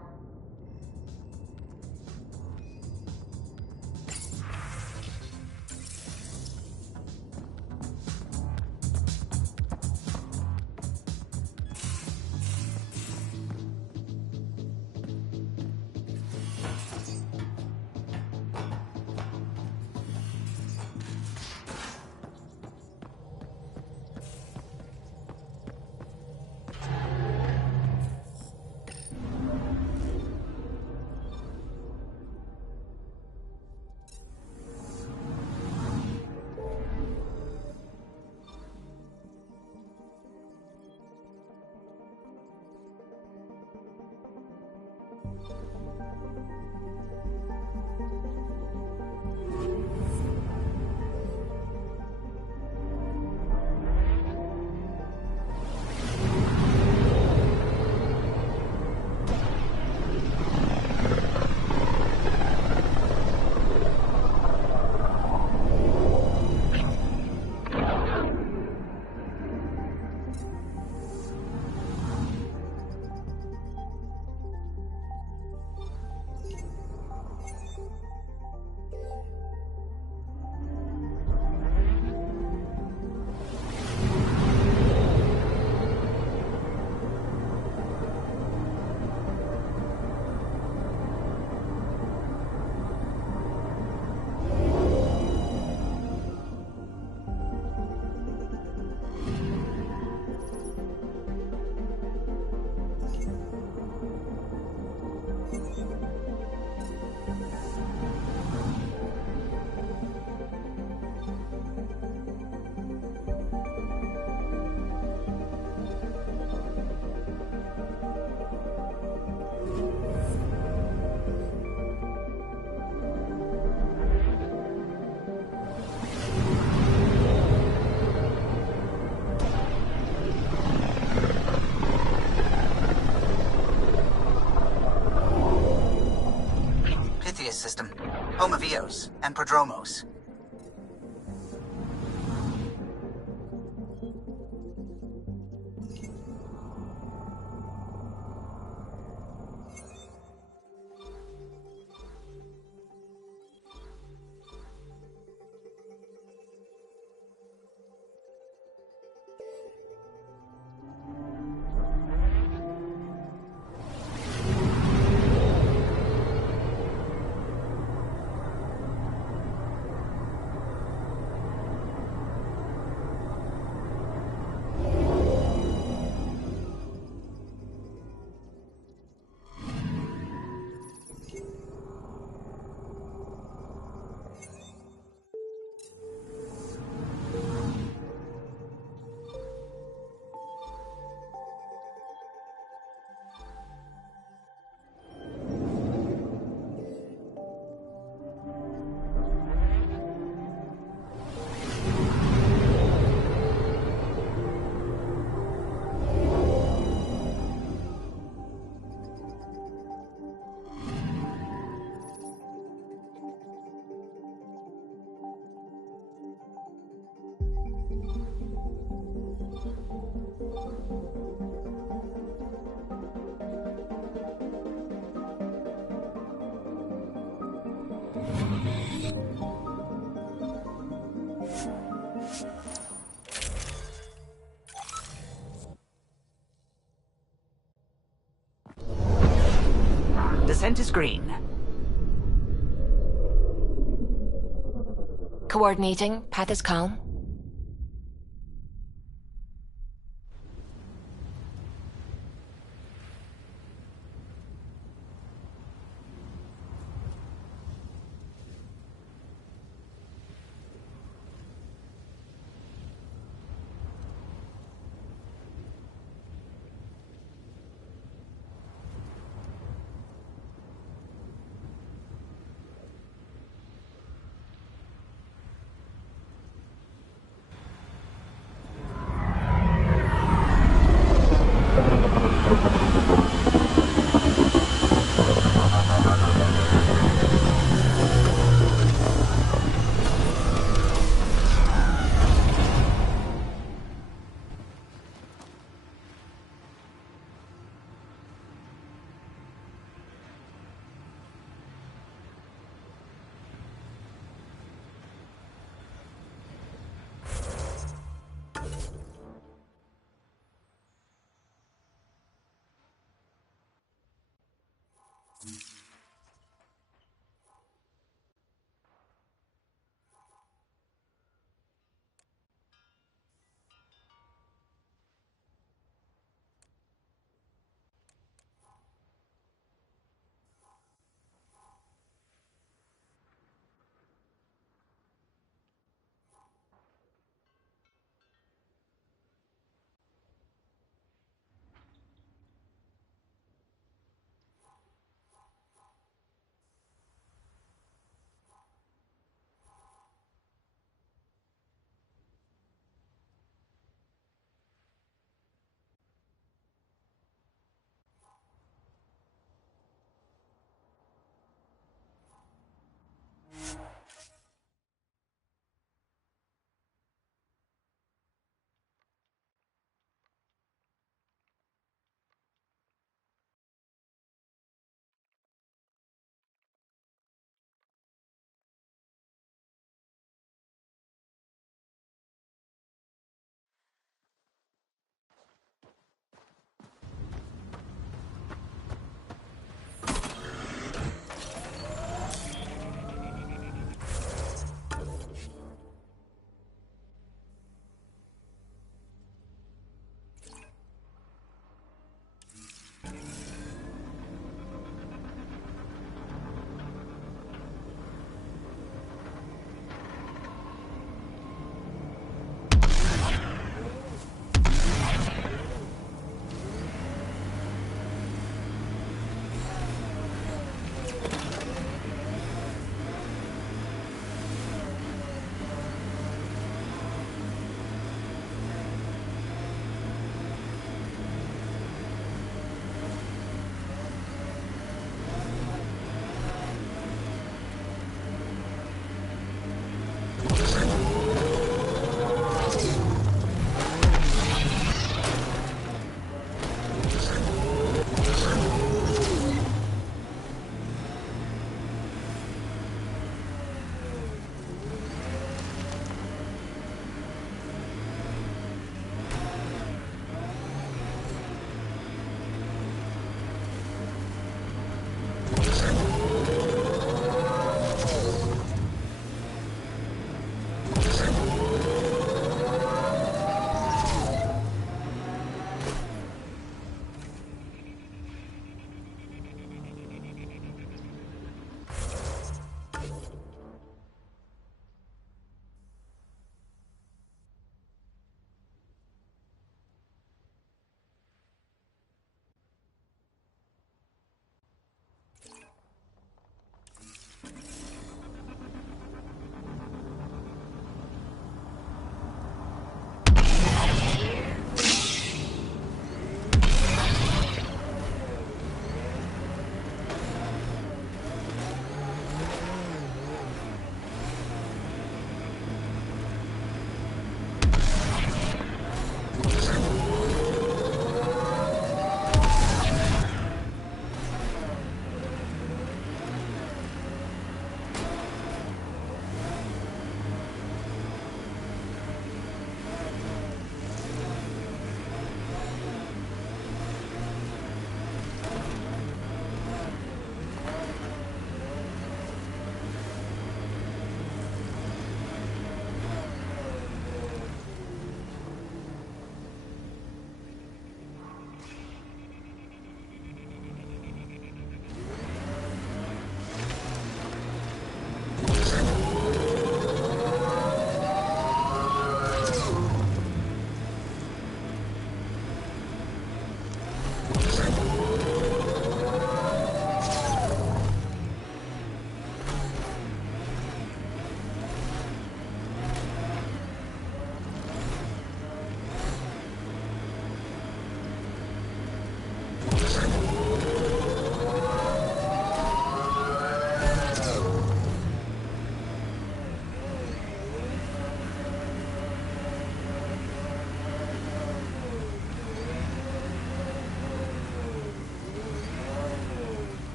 System, home of Eos and Prodromos. Descent is green. Coordinating. Path is calm.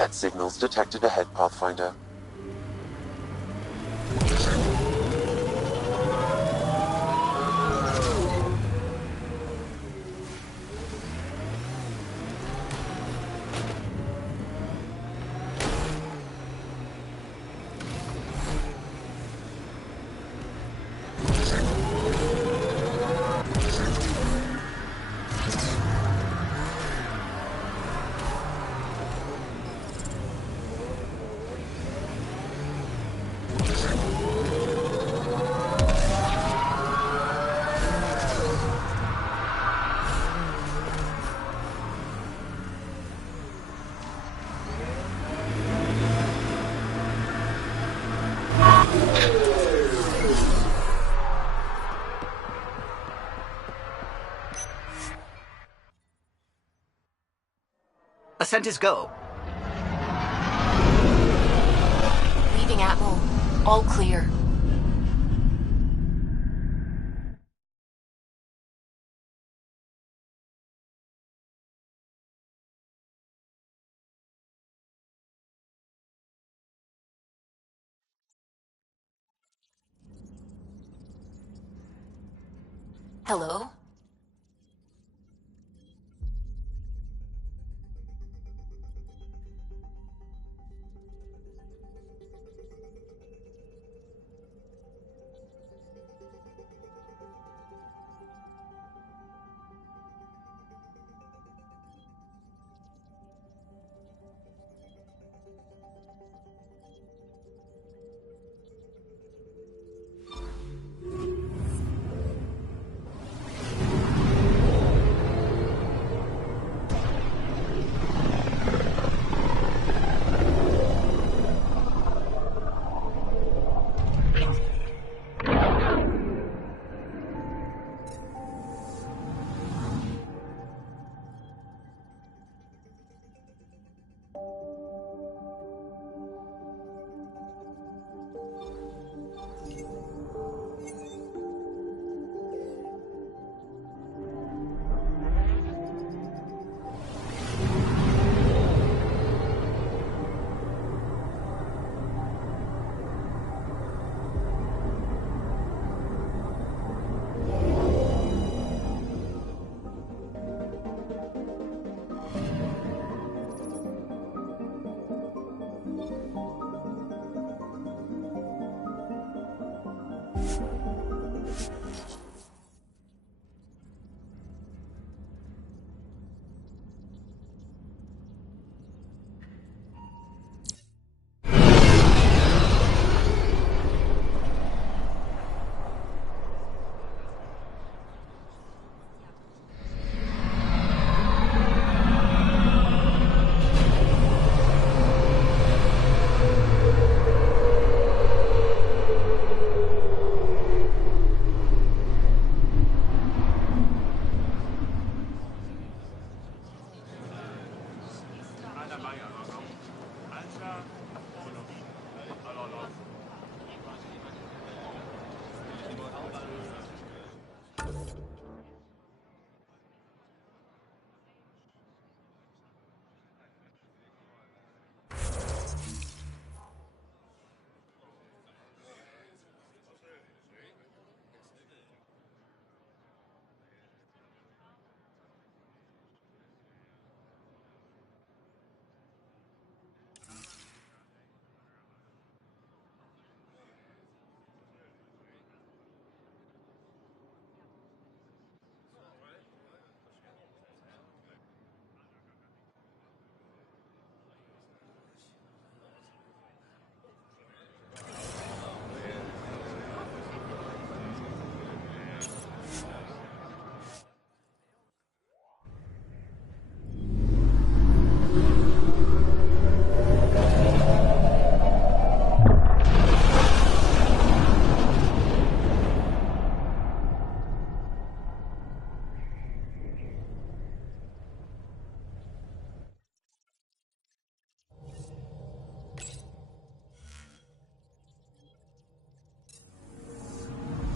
Cat signals detected ahead, Pathfinder. Ascent is go. Leaving Atmo. All clear. Hello?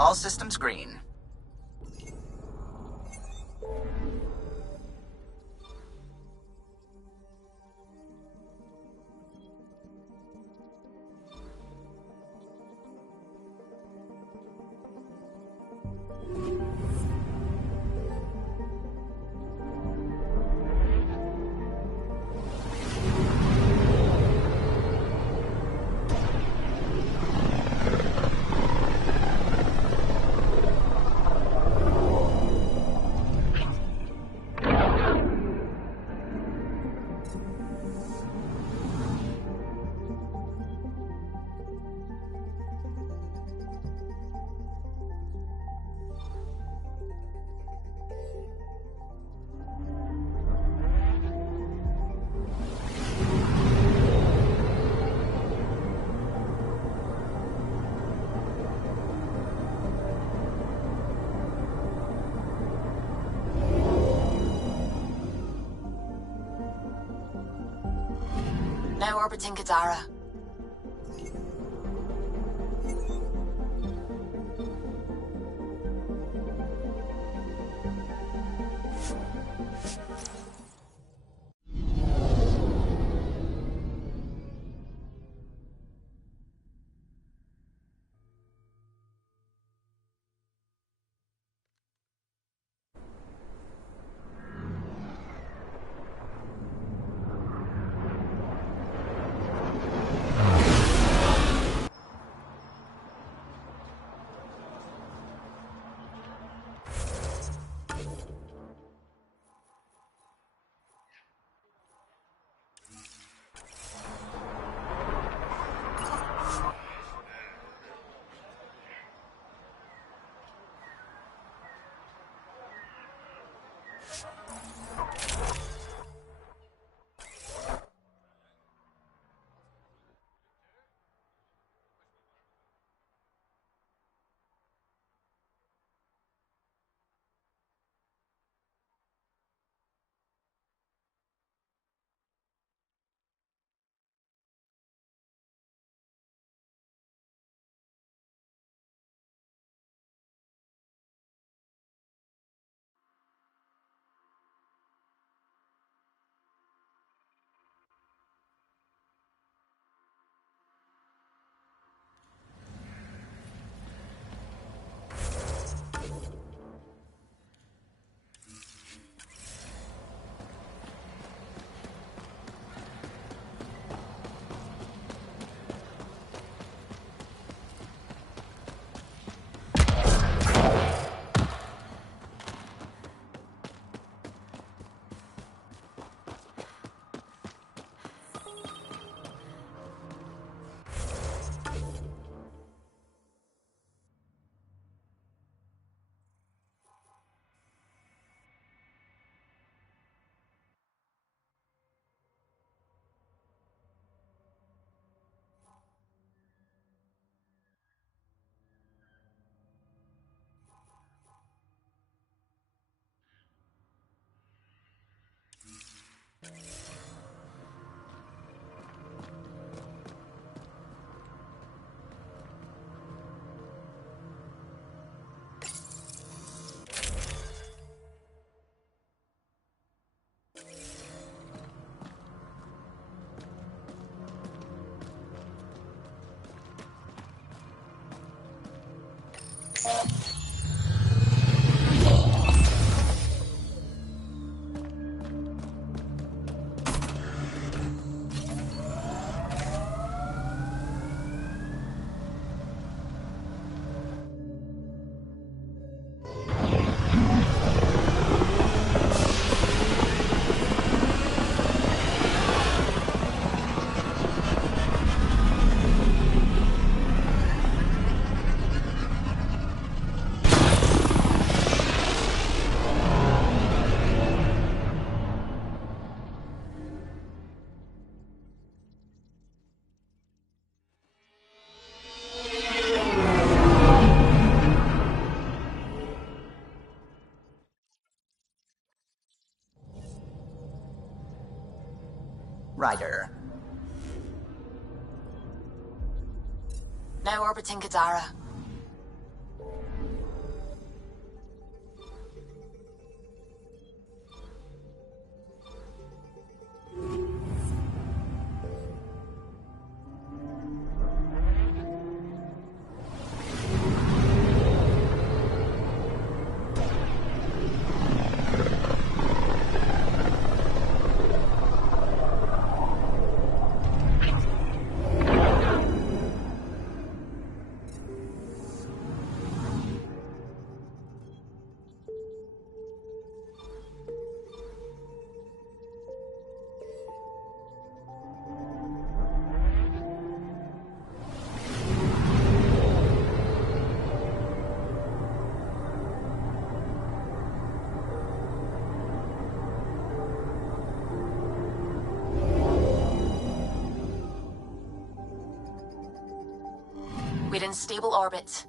All systems green. orbiting Kadara. Ryder. Now orbiting Kadara. We're in stable orbit.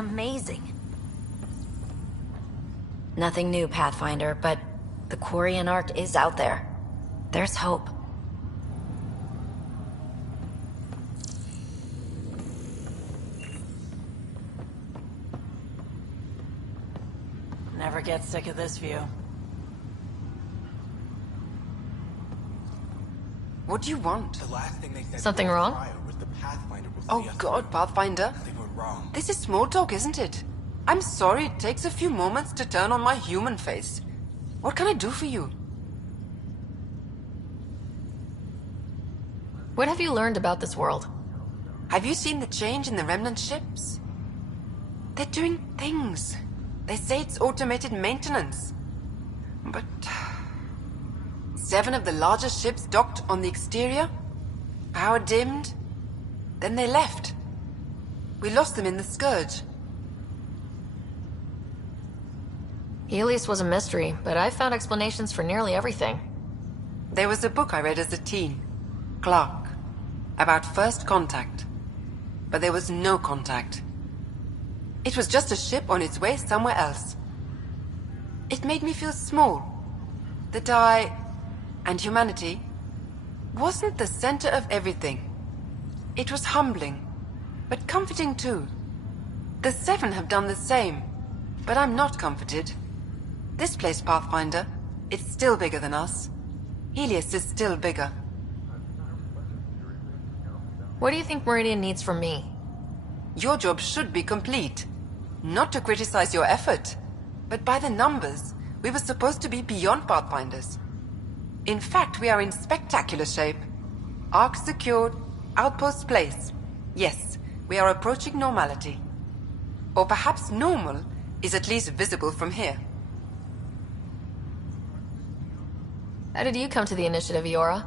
amazing. Nothing new, Pathfinder, but the Quarian Ark is out there. There's hope. Never get sick of this view. What do you want? The last thing they said Something wrong? was the Pathfinder will Oh see us God, through. Pathfinder. They were wrong. This is small talk, isn't it? I'm sorry it takes a few moments to turn on my human face. What can I do for you? What have you learned about this world? Have you seen the change in the remnant ships? They're doing things. They say it's automated maintenance. But 7 of the largest ships docked on the exterior, power dimmed, then they left. We lost them in the Scourge. Helios was a mystery, but I found explanations for nearly everything. There was a book I read as a teen, Clark, about first contact. But there was no contact. It was just a ship on its way somewhere else. It made me feel small. That I, and humanity, wasn't the center of everything. It was humbling, but comforting too. The 7 have done the same, but I'm not comforted. This place, Pathfinder, it's still bigger than us. Helios is still bigger. What do you think Meridian needs from me? Your job should be complete. Not to criticize your effort, but by the numbers, we were supposed to be beyond Pathfinders. In fact, we are in spectacular shape. Ark secured, outpost placed. Yes, we are approaching normality. Or perhaps normal is at least visible from here. How did you come to the initiative, Iora?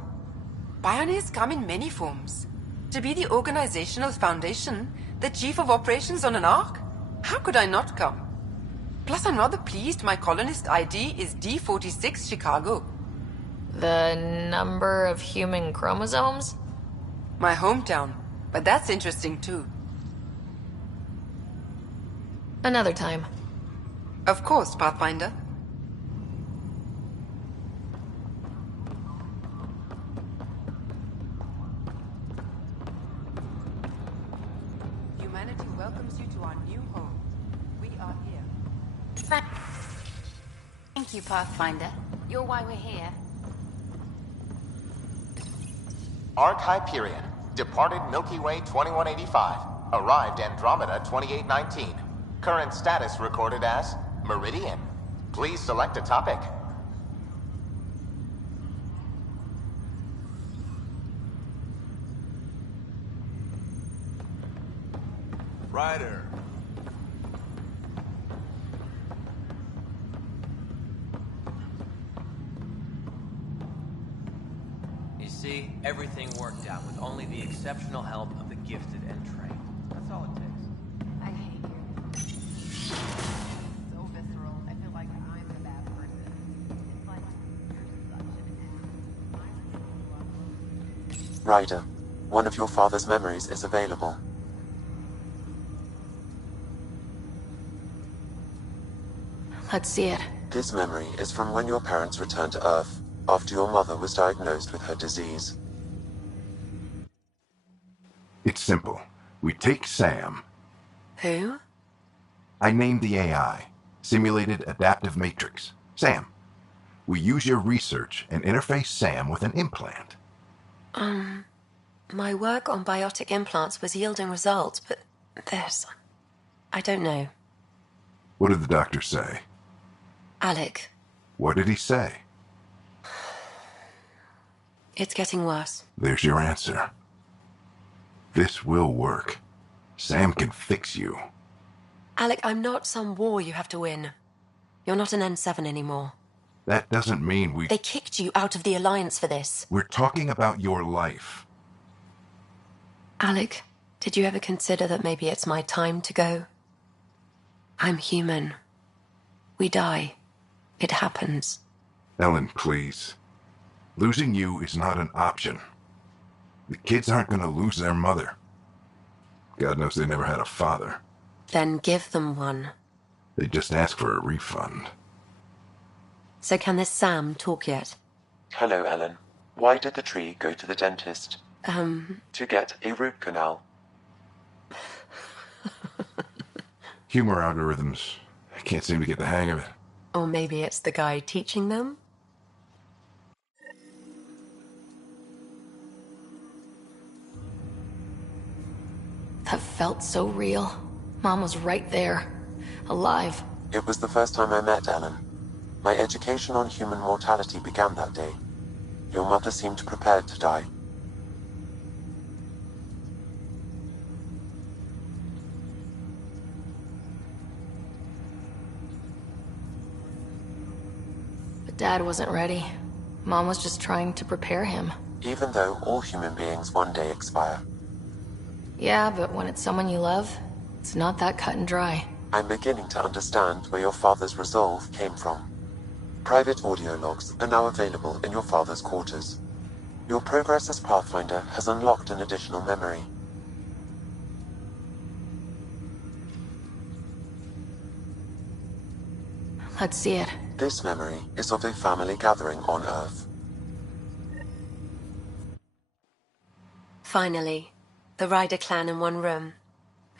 Pioneers come in many forms. To be the organizational foundation, the chief of operations on an Ark? How could I not come? Plus, I'm rather pleased my colonist ID is D46 Chicago. The number of human chromosomes? My hometown, but that's interesting too. Another time. Of course, Pathfinder. Humanity welcomes you to our new home. We are here. Thank you, Pathfinder. You're why we're here. Ark Hyperion, departed Milky Way 2185, arrived Andromeda 2819. Current status recorded as Meridian. Please select a topic. Ryder. You see, everything worked out with only the exceptional help of the gifted and trained. That's all it takes. I hate you. So visceral. I feel like I'm the bad person. It's like you're such an ass. Ryder, one of your father's memories is available. Let's see it. This memory is from when your parents returned to Earth, after your mother was diagnosed with her disease. It's simple. We take Sam. Who? I named the AI, Simulated Adaptive Matrix. Sam. We use your research and interface Sam with an implant. My work on biotic implants was yielding results, but this... I don't know. What did the doctor say? Alec, What did he say? it's getting worse. There's your answer. This will work. Sam can fix you. Alec, I'm not some war you have to win. You're not an N7 anymore. That doesn't mean we... They kicked you out of the Alliance for this. We're talking about your life. Alec, did you ever consider that maybe it's my time to go? I'm human. We die. It happens. Ellen, please. Losing you is not an option. The kids aren't going to lose their mother. God knows they never had a father. Then give them one. They just asked for a refund. So can this Sam talk yet? Hello, Ellen. Why did the tree go to the dentist? To get a root canal. Humor algorithms. I can't seem to get the hang of it. Or maybe it's the guy teaching them? That felt so real. Mom was right there. Alive. It was the first time I met Ellen. My education on human mortality began that day. Your mother seemed prepared to die. But Dad wasn't ready. Mom was just trying to prepare him. Even though all human beings one day expire. Yeah, but when it's someone you love, it's not that cut and dry. I'm beginning to understand where your father's resolve came from. Private audio logs are now available in your father's quarters. Your progress as Pathfinder has unlocked an additional memory. Let's see it. This memory is of a family gathering on Earth. Finally, the Ryder clan in one room.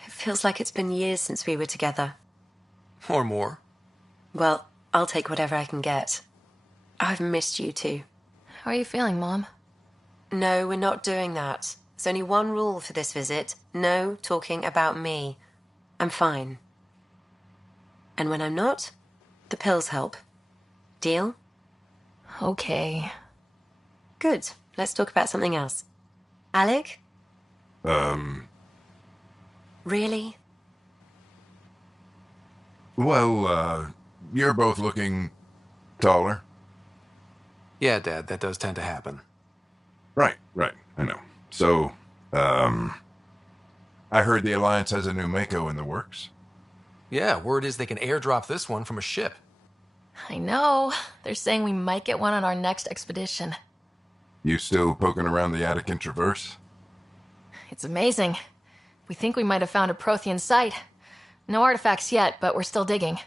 It feels like it's been years since we were together. Or more. Well, I'll take whatever I can get. I've missed you too. How are you feeling, Mom? No, we're not doing that. There's only one rule for this visit. No talking about me. I'm fine. And when I'm not, the pills help. Deal? Okay. Good. Let's talk about something else. Alec? Really? Well, you're both looking taller. Yeah, Dad, that does tend to happen. Right, I know. So, I heard the Alliance has a new Mako in the works. Yeah, word is they can airdrop this one from a ship. I know. They're saying we might get one on our next expedition. You still poking around the Attican Traverse? It's amazing. We think we might have found a Prothean site. No artifacts yet, but we're still digging.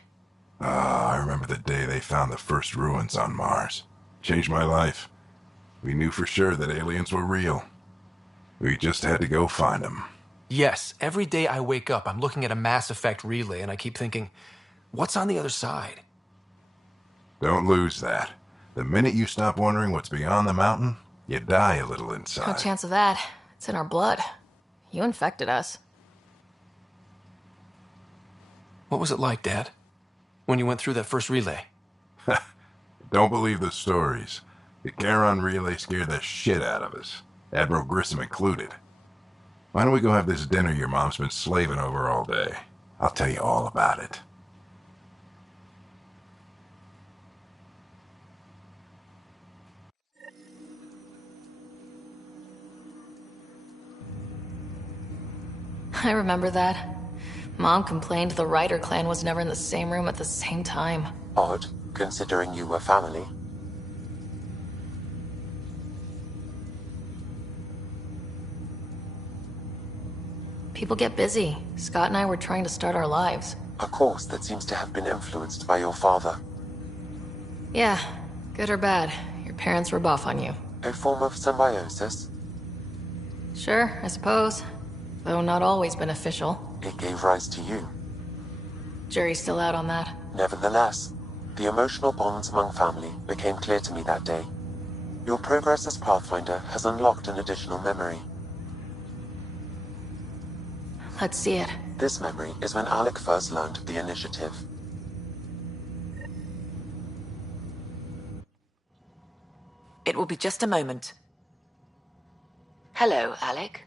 I remember the day they found the first ruins on Mars. Changed my life. We knew for sure that aliens were real. We just had to go find them. Yes, every day I wake up, I'm looking at a Mass Effect relay and I keep thinking, what's on the other side? Don't lose that. The minute you stop wondering what's beyond the mountain, you die a little inside. No chance of that. It's in our blood. You infected us. What was it like, Dad? When you went through that first relay? Don't believe the stories. The Charon relay scared the shit out of us. Admiral Grissom included. Why don't we go have this dinner your mom's been slaving over all day? I'll tell you all about it. I remember that. Mom complained the Ryder clan was never in the same room at the same time. Odd, considering you were family. People get busy. Scott and I were trying to start our lives. A course that seems to have been influenced by your father. Yeah, good or bad, your parents rub off on you. A form of symbiosis? Sure, I suppose. Though not always beneficial. It gave rise to you. Jury's still out on that. Nevertheless, the emotional bonds among family became clear to me that day. Your progress as Pathfinder has unlocked an additional memory. Let's see it. This memory is when Alec first learned of the initiative. It will be just a moment. Hello, Alec.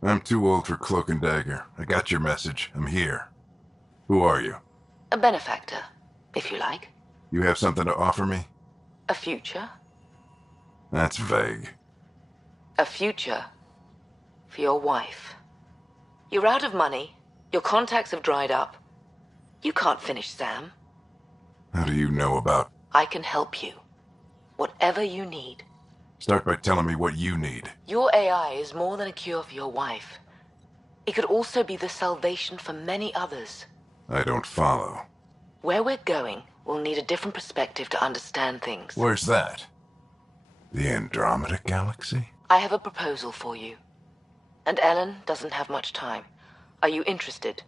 I'm too old for cloak and dagger. I got your message. I'm here. Who are you? A benefactor, if you like. You have something to offer me? A future? That's vague. A future for your wife. You're out of money. Your contacts have dried up. You can't finish Sam. How do you know about... I can help you. Whatever you need. Start by telling me what you need. Your AI is more than a cure for your wife. It could also be the salvation for many others. I don't follow. Where we're going, we'll need a different perspective to understand things. Where's that? The Andromeda Galaxy? I have a proposal for you. And Ellen doesn't have much time. Are you interested?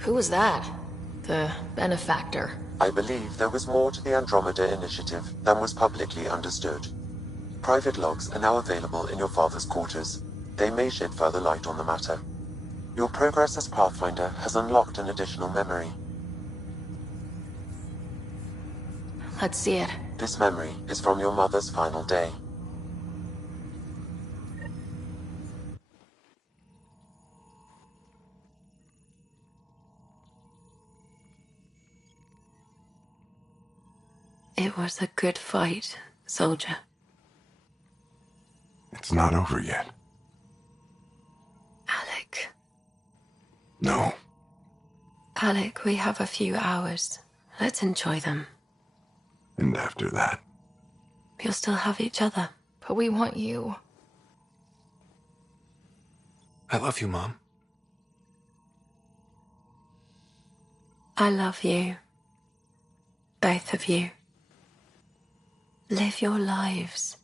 Who was that? The benefactor. I believe there was more to the Andromeda Initiative than was publicly understood. Private logs are now available in your father's quarters. They may shed further light on the matter. Your progress as Pathfinder has unlocked an additional memory. Let's see it. This memory is from your mother's final day. It was a good fight, soldier. It's not over yet. Alec. No. Alec, we have a few hours. Let's enjoy them. And after that? We'll still have each other. But we want you. I love you, Mom. I love you. Both of you. Live your lives.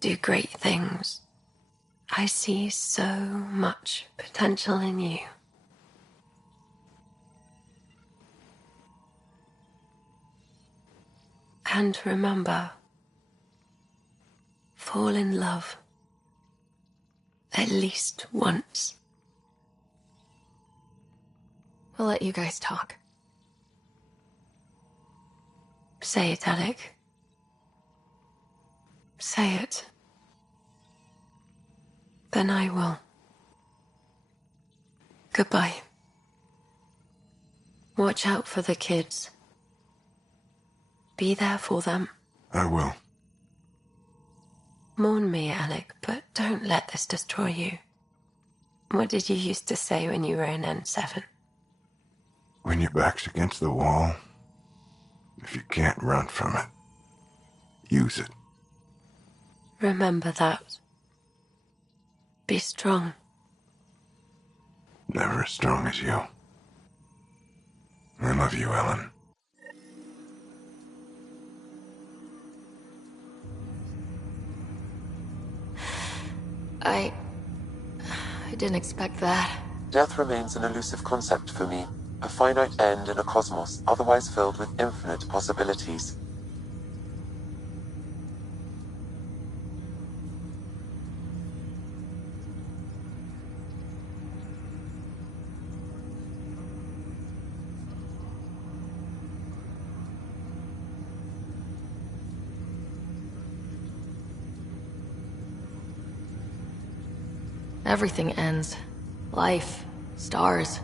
Do great things. I see so much potential in you. And remember, fall in love. At least once. We'll let you guys talk. Say it, Alec. Say it. Then I will. Goodbye. Watch out for the kids. Be there for them. I will. Mourn me, Alec, but don't let this destroy you. What did you used to say when you were in N7? When your back's against the wall, if you can't run from it, use it. Remember that. Be strong. Never as strong as you. I love you, Ellen. I didn't expect that. Death remains an elusive concept for me, a finite end in a cosmos otherwise filled with infinite possibilities. Everything ends. Life, stars,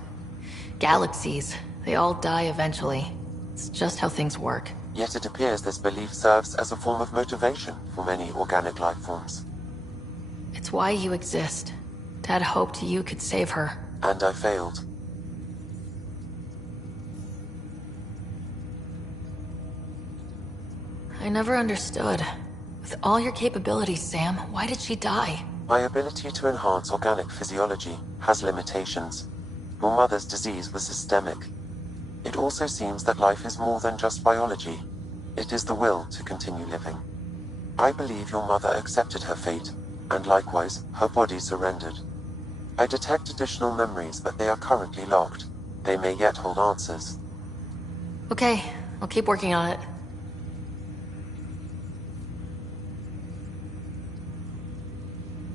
galaxies, they all die eventually. It's just how things work. Yet it appears this belief serves as a form of motivation for many organic life forms. It's why you exist. Dad hoped you could save her. And I failed. I never understood. With all your capabilities, Sam, why did she die? My ability to enhance organic physiology has limitations. Your mother's disease was systemic. It also seems that life is more than just biology. It is the will to continue living. I believe your mother accepted her fate, and likewise, her body surrendered. I detect additional memories, but they are currently locked. They may yet hold answers. Okay, I'll keep working on it.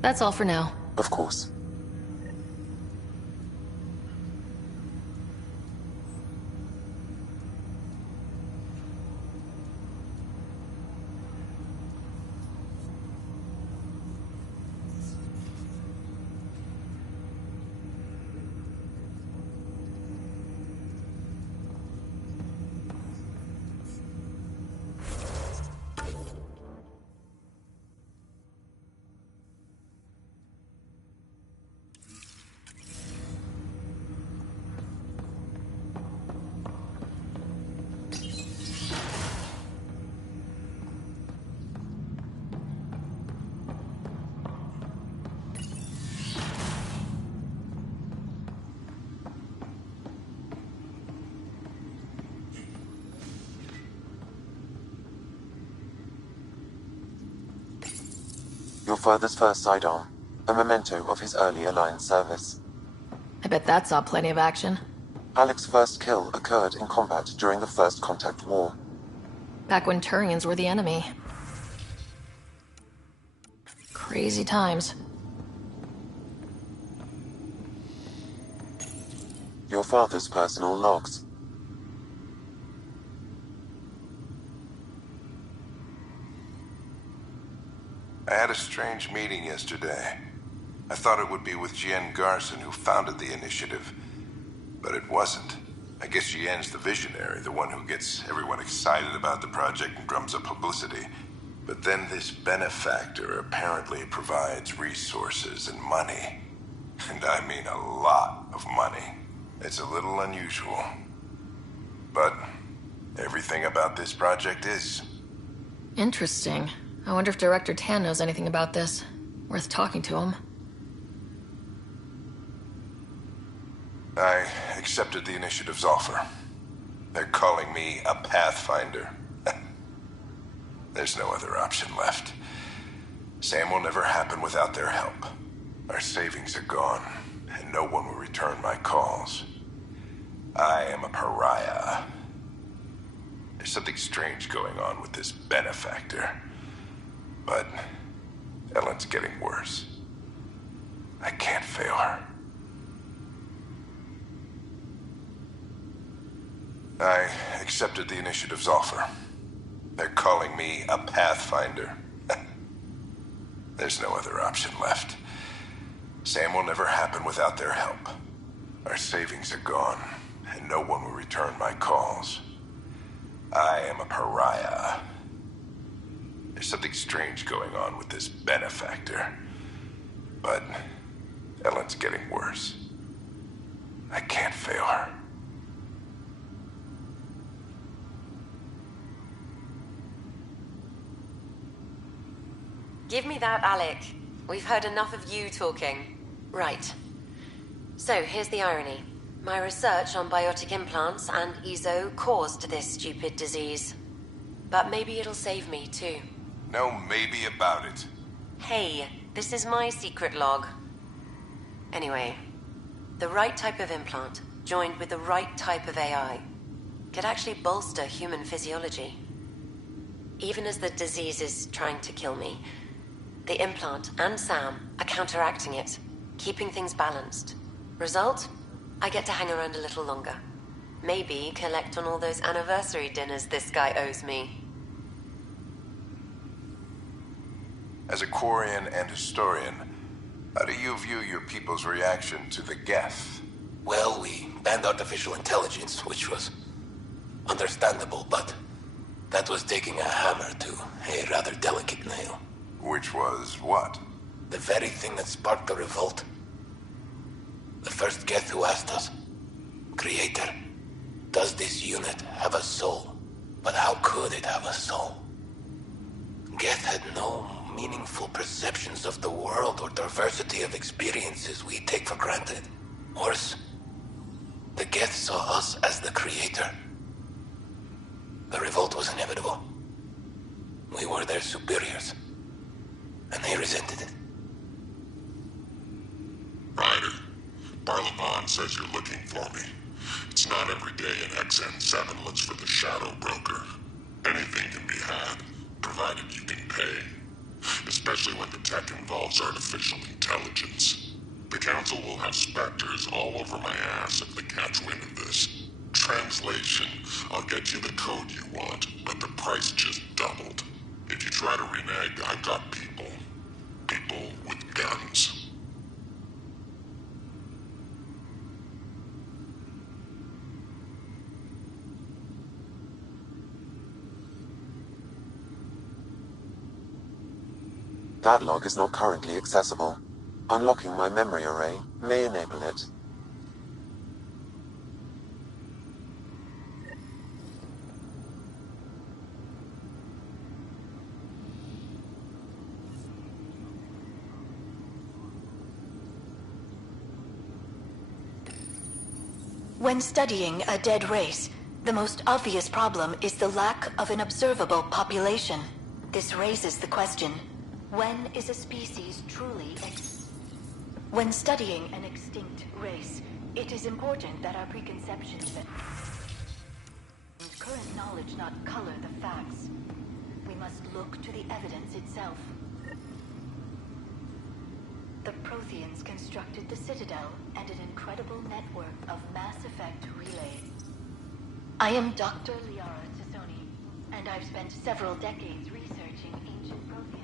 That's all for now. Of course. father's first sidearm, a memento of his early Alliance service. I bet that saw plenty of action. Alec's first kill occurred in combat during the First Contact War. Back when Turians were the enemy. Crazy times. Your father's personal logs. I had a strange meeting yesterday. I thought it would be with Jien Garson, who founded the initiative. But it wasn't. I guess Jien's the visionary, the one who gets everyone excited about the project and drums up publicity. But then this benefactor apparently provides resources and money. And I mean a lot of money. It's a little unusual. But everything about this project is. Interesting. I wonder if Director Tan knows anything about this. Worth talking to him. I accepted the initiative's offer. They're calling me a Pathfinder. There's no other option left. Sam will never happen without their help. Our savings are gone, and no one will return my calls. I am a pariah. There's something strange going on with this benefactor. But Ellen's getting worse. I can't fail her. I accepted the initiative's offer. They're calling me a Pathfinder. There's no other option left. Sam will never happen without their help. Our savings are gone, and no one will return my calls. I am a pariah. There's something strange going on with this benefactor. But Ellen's getting worse. I can't fail her. Give me that, Alec. We've heard enough of you talking. Right. So, here's the irony. My research on biotic implants and EZO caused this stupid disease. But maybe it'll save me, too. No maybe about it. Hey, this is my secret log. Anyway, the right type of implant, joined with the right type of AI, could actually bolster human physiology. Even as the disease is trying to kill me, the implant and Sam are counteracting it, keeping things balanced. Result? I get to hang around a little longer. Maybe collect on all those anniversary dinners this guy owes me. As a Quarian and historian, how do you view your people's reaction to the Geth? Well, we banned artificial intelligence, which was understandable, but that was taking a hammer to a rather delicate nail. Which was what? The very thing that sparked the revolt. The first Geth who asked us, Creator, does this unit have a soul? But how could it have a soul? Geth had no meaningful perceptions of the world or diversity of experiences we take for granted. Worse, the Geth saw us as the Creator. The revolt was inevitable. We were their superiors, and they resented it. Ryder, Barlavon says you're looking for me. It's not every day an XN7 looks for the Shadow Broker. Anything can be had, provided you can pay. Especially when the tech involves artificial intelligence. The Council will have specters all over my ass if they catch wind of this. Translation, I'll get you the code you want, but the price just doubled. If you try to renege, I've got people. People with guns. That log is not currently accessible. Unlocking my memory array may enable it. When studying a dead race, the most obvious problem is the lack of an observable population. This raises the question, When is a species truly When studying an extinct race, it is important that our preconceptions and current knowledge not color the facts. We must look to the evidence itself. The Protheans constructed the Citadel and an incredible network of Mass Effect relay. I am Dr. Liara Tassoni, and I've spent several decades researching ancient Protheans.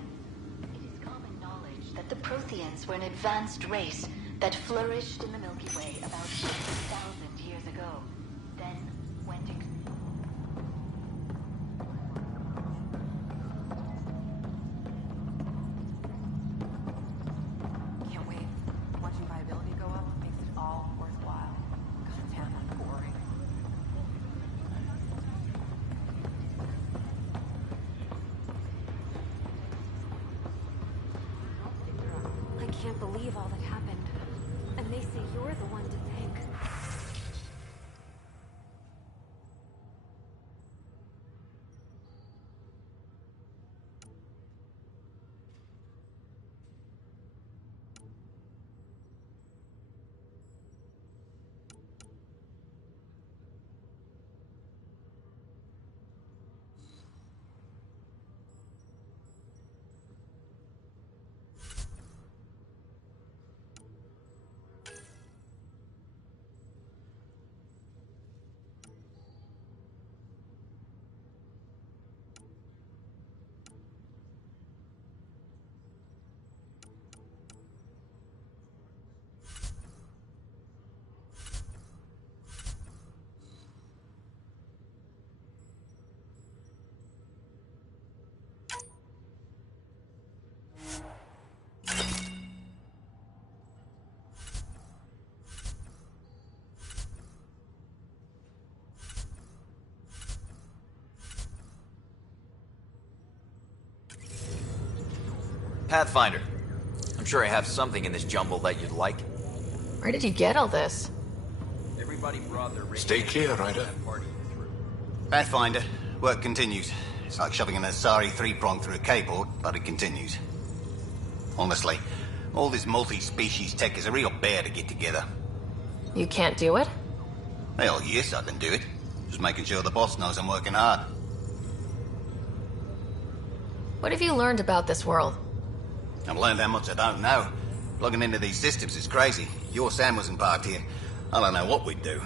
It is common knowledge that the Protheans were an advanced race that flourished in the Milky Way about 50,000 years ago, then went extinct. Can't wait. Watching viability go up makes it all worthwhile. Goddamn, I'm boring. I can't believe all that happened. And they say you're the one to thank. Pathfinder. I'm sure I have something in this jumble that you'd like. Where did you get all this? Everybody brought their... Stay clear, Ryder. Pathfinder, work continues. It's like shoving an Asari 3-prong through a keyboard, but it continues. Honestly, all this multi-species tech is a real bear to get together. You can't do it? Well, yes, I can do it. Just making sure the boss knows I'm working hard. What have you learned about this world? I've learned how much I don't know. Plugging into these systems is crazy. Your Sam wasn't parked here. I don't know what we'd do.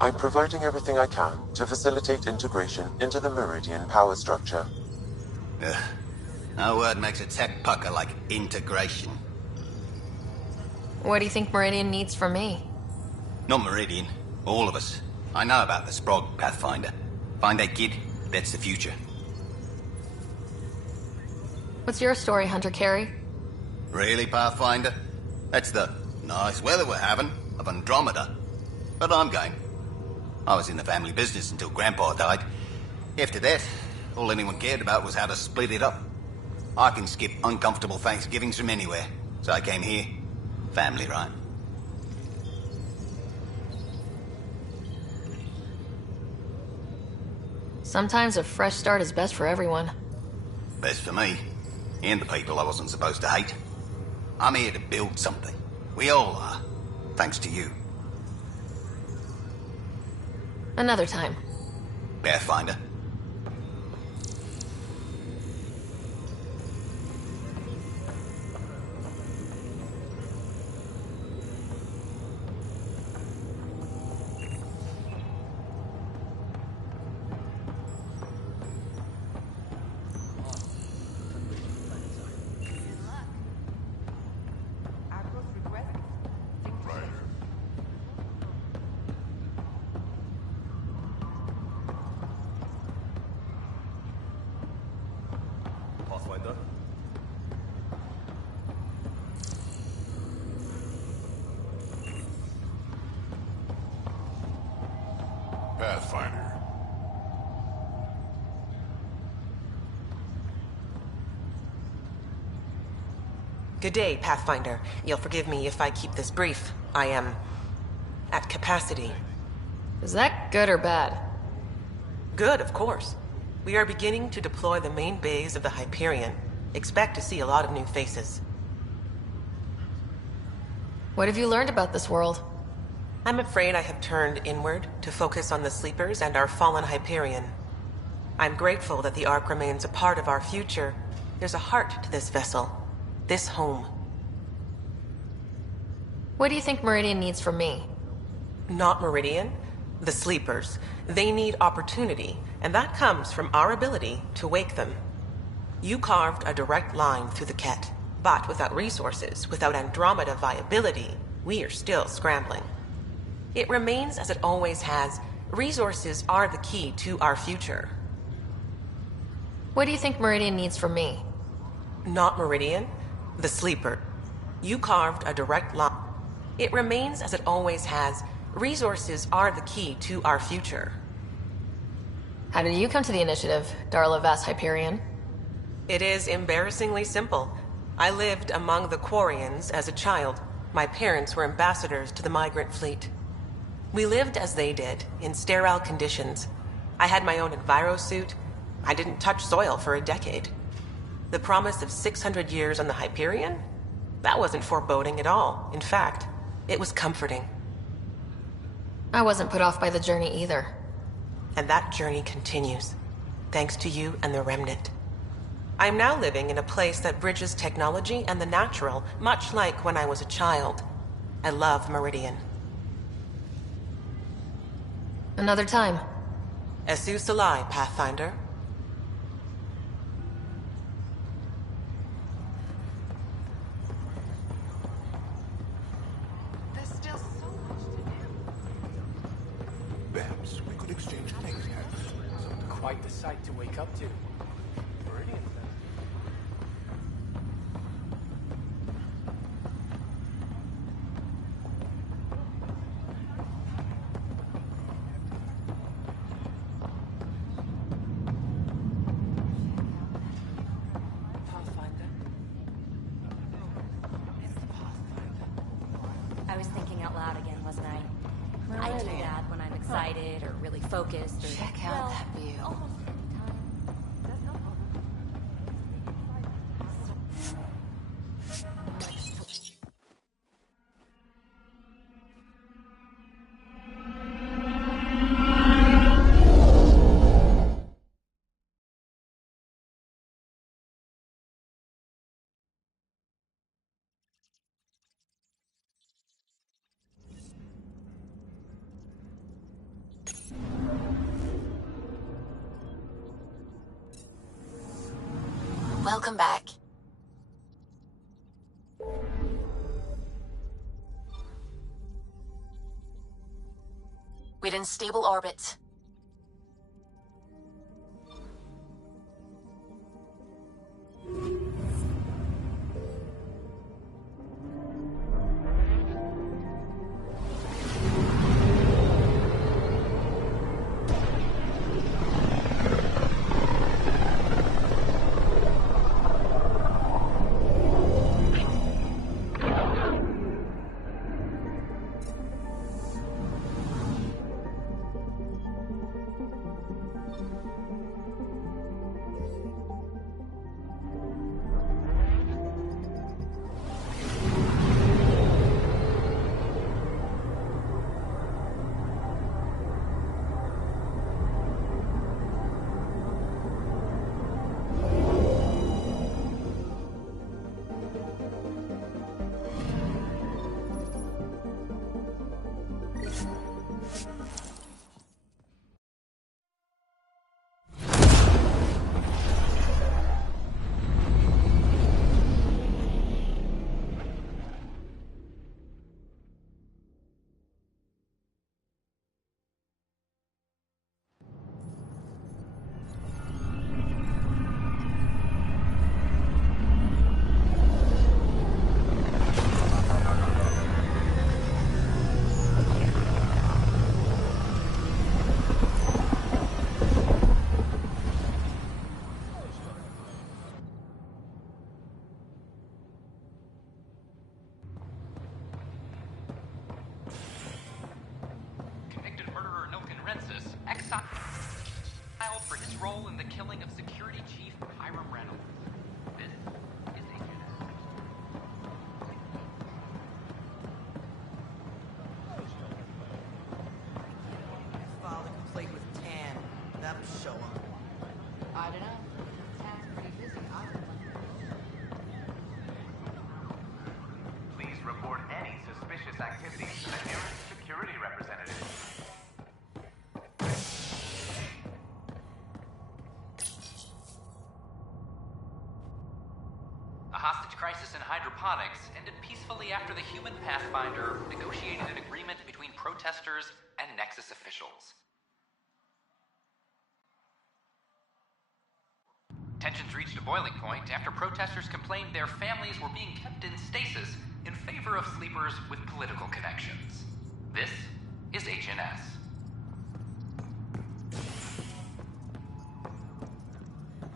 I'm providing everything I can to facilitate integration into the Meridian power structure. Ugh. No word makes a tech pucker like integration. What do you think Meridian needs from me? Not Meridian. All of us. I know about the Sprog, Pathfinder. Find that kid, that's the future. What's your story, Hunter Carey? Really, Pathfinder? That's the nice weather we're having of Andromeda. But I'm game. I was in the family business until Grandpa died. After that, all anyone cared about was how to split it up. I can skip uncomfortable Thanksgivings from anywhere. So I came here. Family, right? Sometimes a fresh start is best for everyone. Best for me. And the people I wasn't supposed to hate. I'm here to build something. We all are. Thanks to you. Another time. Pathfinder. Pathfinder. Pathfinder. Good day, Pathfinder. You'll forgive me if I keep this brief. I am at capacity. Is that good or bad? Good, of course. We are beginning to deploy the main bays of the Hyperion. Expect to see a lot of new faces. What have you learned about this world? I'm afraid I have turned inward to focus on the sleepers and our fallen Hyperion. I'm grateful that the Ark remains a part of our future. There's a heart to this vessel, this home. What do you think Meridian needs from me? Not Meridian, the sleepers. They need opportunity, and that comes from our ability to wake them. You carved a direct line through the Ket, but without resources, without Andromeda viability, we are still scrambling. It remains as it always has. Resources are the key to our future. What do you think Meridian needs from me? Not Meridian, the sleeper. You carved a direct line. It remains as it always has. Resources are the key to our future. How did you come to the initiative, Darla Vast Hyperion? It is embarrassingly simple. I lived among the Quarians as a child. My parents were ambassadors to the migrant fleet. We lived as they did, in sterile conditions. I had my own envirosuit. I didn't touch soil for a decade. The promise of 600 years on the Hyperion? That wasn't foreboding at all. In fact, it was comforting. I wasn't put off by the journey either. And that journey continues, thanks to you and the Remnant. I am now living in a place that bridges technology and the natural, much like when I was a child. I love Meridian. Another time. Esu Salai, Pathfinder. There's still so much to do. Perhaps we could exchange things. Quite the sight to wake up to. Meridian, then. I was thinking out loud again, wasn't I? I do that when I'm excited or really focused or... Check out that view. Almost any time. That's no problem. Welcome back. We're in stable orbit. Exiled for his role in the killing of Security Chief Hiram Reynolds. This up, show 'em. I don't know. Sounds pretty busy. Please report any suspicious activities to the nearest security representative. A hostage crisis in hydroponics ended peacefully after the human Pathfinder negotiated an agreement between protesters and Nexus officials. Tensions reached a boiling point after protesters complained their families were being kept in stasis in favor of sleepers with political connections. This is HNS.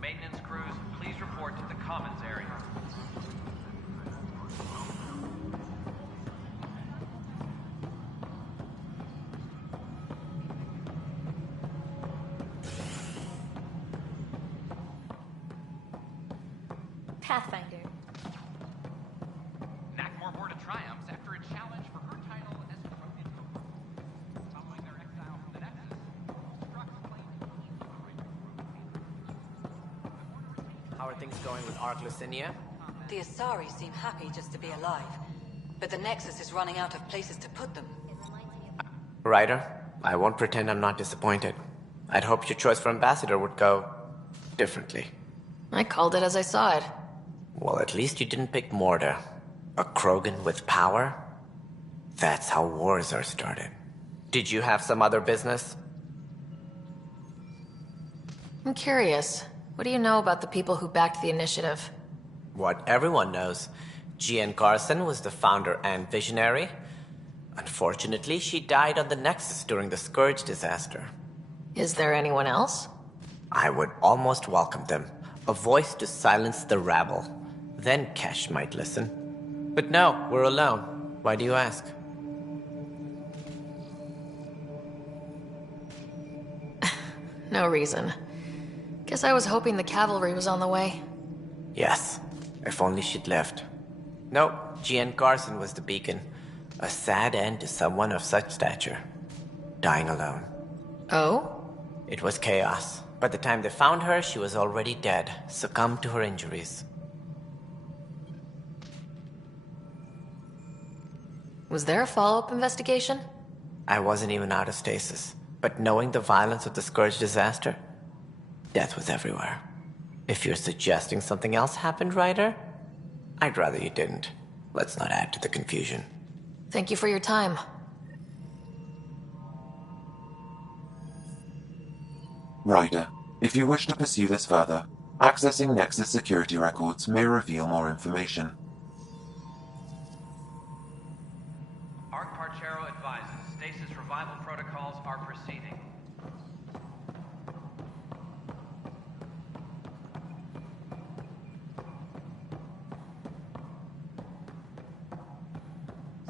Maintenance crews, please report to the commons area. Pathfinder. Nakmor wore to triumphs after a challenge for her title as Protean Pope. Following their exile from the Nexus, Strux claimed How are things going with Ark Lucinia? The Asari seem happy just to be alive, but the Nexus is running out of places to put them. Ryder, I won't pretend I'm not disappointed. I'd hoped your choice for ambassador would go differently. I called it as I saw it. Well, at least you didn't pick Mortar. A Krogan with power? That's how wars are started. Did you have some other business? I'm curious. What do you know about the people who backed the initiative? What everyone knows. Jean Carson was the founder and visionary. Unfortunately, she died on the Nexus during the Scourge disaster. Is there anyone else? I would almost welcome them. A voice to silence the rabble. Then Kesh might listen. But no, we're alone. Why do you ask? No reason. Guess I was hoping the cavalry was on the way. Yes, if only she'd lived. Nope, Jean Carson was the beacon. A sad end to someone of such stature. Dying alone. Oh? It was chaos. By the time they found her, she was already dead, succumbed to her injuries. Was there a follow-up investigation? I wasn't even out of stasis, but knowing the violence of the Scourge disaster, death was everywhere. If you're suggesting something else happened, Ryder, I'd rather you didn't. Let's not add to the confusion. Thank you for your time. Ryder, if you wish to pursue this further, accessing Nexus security records may reveal more information. Ark Parchero advises stasis revival protocols are proceeding.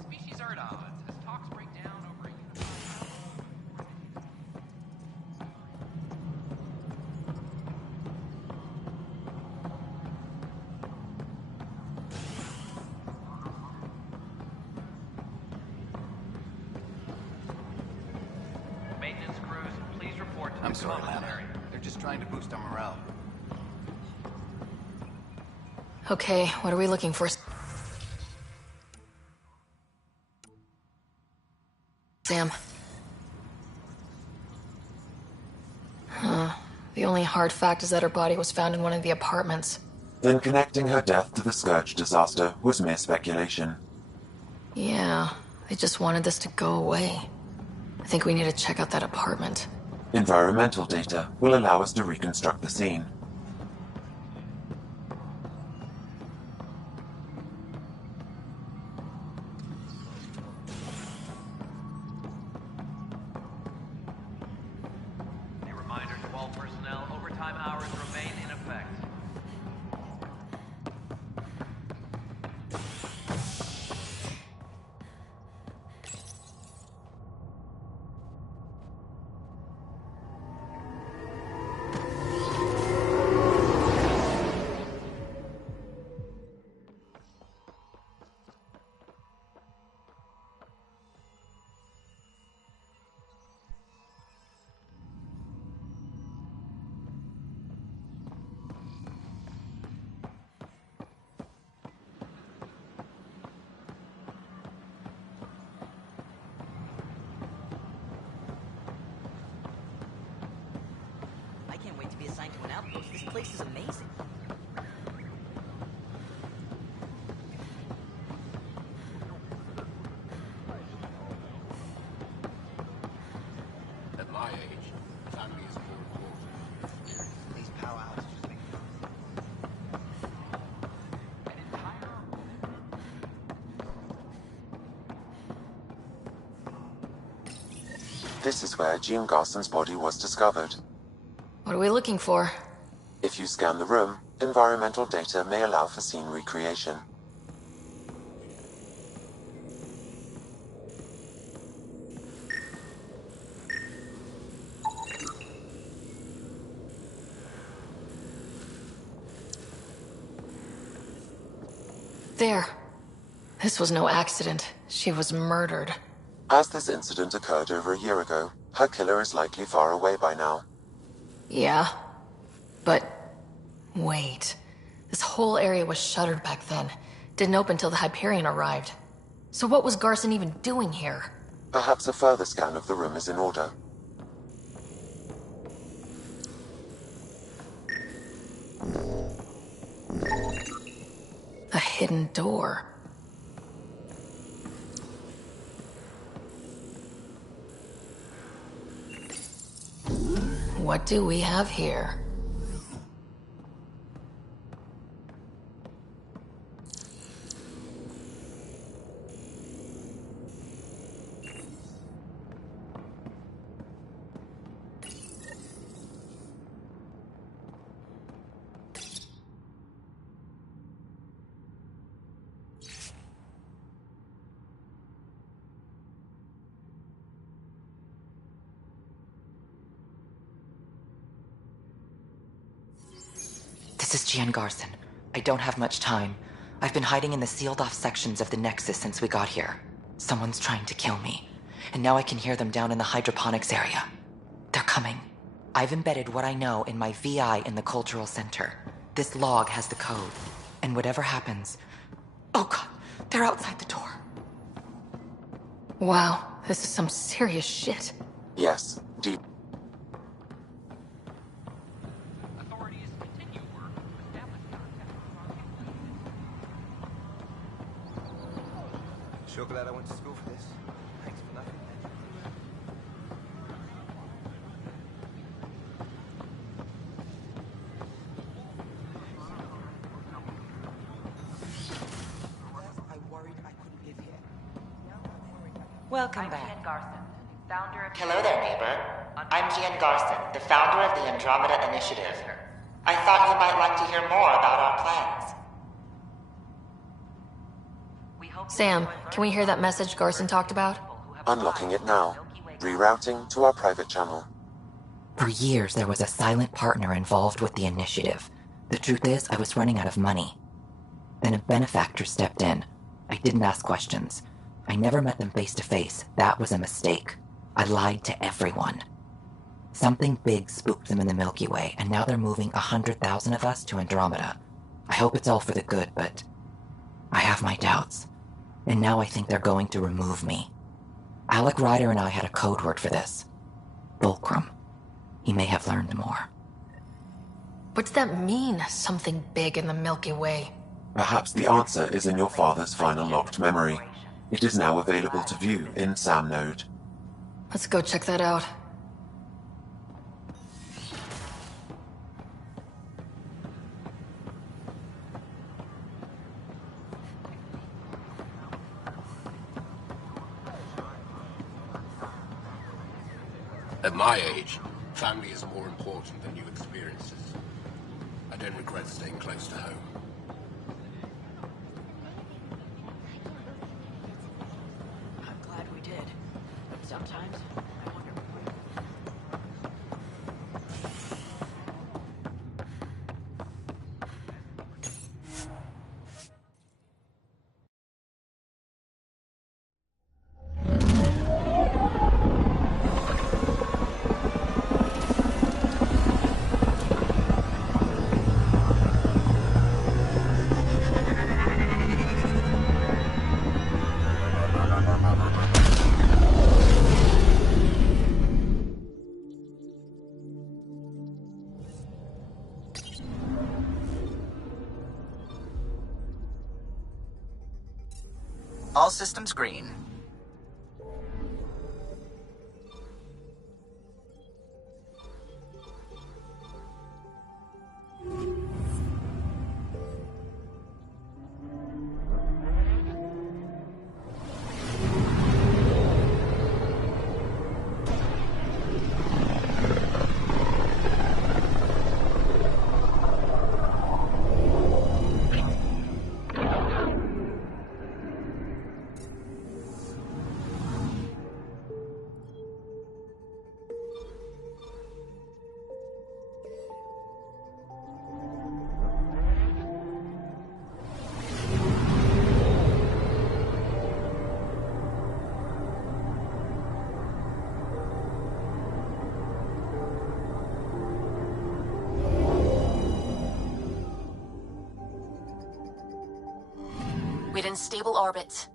species are at odds as talks break down over a unified... Maintenance crews, please report to I'm the sorry, commons Lana. area. They're just trying to boost our morale. Okay, what are we looking for? Sam. The only hard fact is that her body was found in one of the apartments. Then connecting her death to the Scourge disaster was mere speculation. Yeah, they just wanted this to go away. I think we need to check out that apartment. Environmental data will allow us to reconstruct the scene. A reminder to all personnel, overtime hours remain in effect. This place is amazing. At my age, family is more important. These powerhouses just make This is where Jean Garson's body was discovered. What are we looking for? If you scan the room, environmental data may allow for scene recreation. There. This was no accident. She was murdered. As this incident occurred over a year ago, her killer is likely far away by now. Yeah. But... wait. This whole area was shuttered back then. Didn't open till the Hyperion arrived. So what was Garson even doing here? Perhaps a further scan of the room is in order. A hidden door. What do we have here? This is Gian Garson. I don't have much time. I've been hiding in the sealed-off sections of the Nexus since we got here. Someone's trying to kill me, and now I can hear them down in the hydroponics area. They're coming. I've embedded what I know in my VI in the Cultural Center. This log has the code, and whatever happens... Oh god, they're outside the door. Wow, this is some serious shit. Yes, deep. Sure glad I went to school for this. Thanks for nothing. I worried I couldn't live here. Welcome back. Founder of... Hello there, neighbor. I'm Gian Garson, the founder of the Andromeda Initiative. I thought you might like to hear more about our plans. Sam, can we hear that message Garson talked about? Unlocking it now. Rerouting to our private channel. For years, there was a silent partner involved with the initiative. The truth is, I was running out of money. Then a benefactor stepped in. I didn't ask questions. I never met them face to face. That was a mistake. I lied to everyone. Something big spooked them in the Milky Way, and now they're moving 100,000 of us to Andromeda. I hope it's all for the good, but I have my doubts. And now I think they're going to remove me. Alec Ryder and I had a code word for this. Fulcrum. He may have learned more. What's that mean, something big in the Milky Way? Perhaps the answer is in your father's final locked memory. It is now available to view in Sam Node. Let's go check that out. At my age, family is more important than new experiences. I don't regret staying close to home. I'm glad we did. But sometimes, I wonder... All systems green. We're in stable orbit.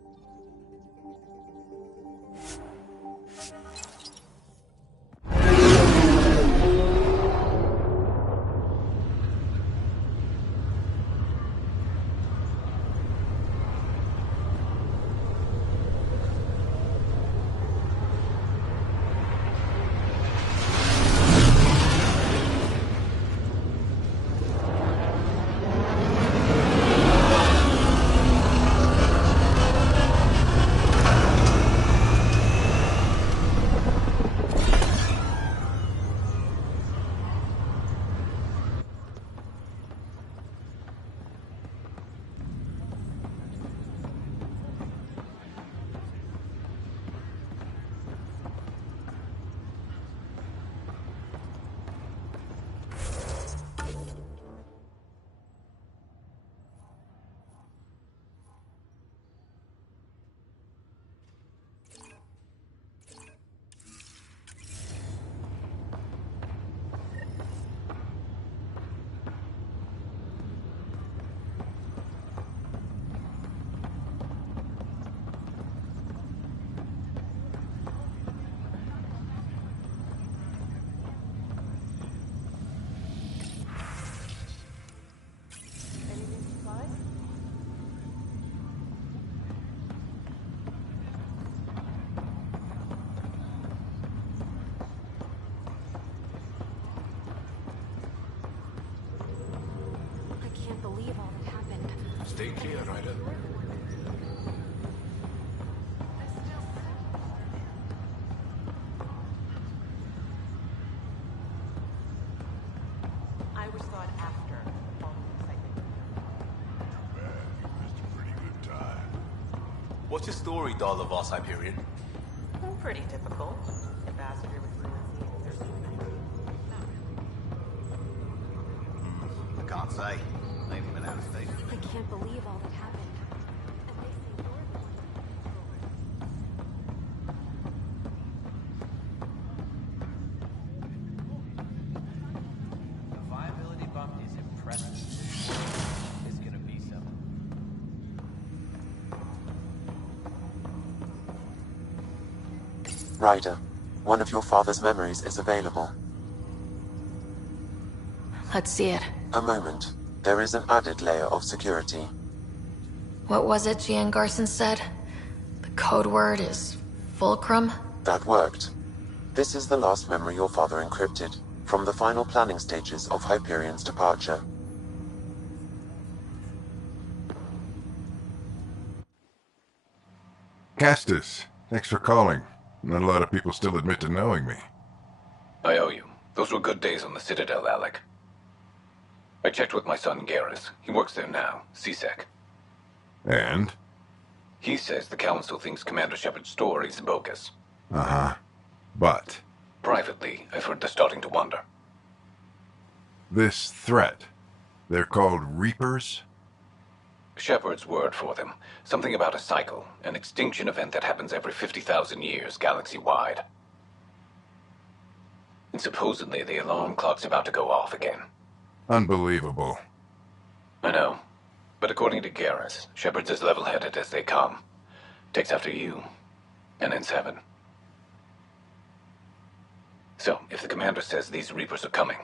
Stay clear, Ryder. I was thought after all the excitement. It's a pretty good time. What's your story, Doll of Us Hyperion? Pretty typical. Ambassador with fluency in 13 languages. I can't say. Maybe been out of state. I can't believe all that happened. And they say you're the one. The viability bump is impressive. This world is gonna be something. Ryder, one of your father's memories is available. Let's see it. A moment. There is an added layer of security. What was it Gian Garson said? The code word is Fulcrum? That worked. This is the last memory your father encrypted, from the final planning stages of Hyperion's departure. Castus, thanks for calling. Not a lot of people still admit to knowing me. I owe you. Those were good days on the Citadel, Alec. I checked with my son, Garrus. He works there now, CSEC. And? He says the Council thinks Commander Shepard's story is bogus. Uh-huh. But? Privately, I've heard they're starting to wonder. This threat, they're called Reapers? Shepard's word for them. Something about a cycle, an extinction event that happens every 50,000 years, galaxy-wide. And supposedly the alarm clock's about to go off again. Unbelievable. I know. But according to Garrus, Shepard's as level-headed as they come. Takes after you, and ends heaven. So, if the commander says these Reapers are coming,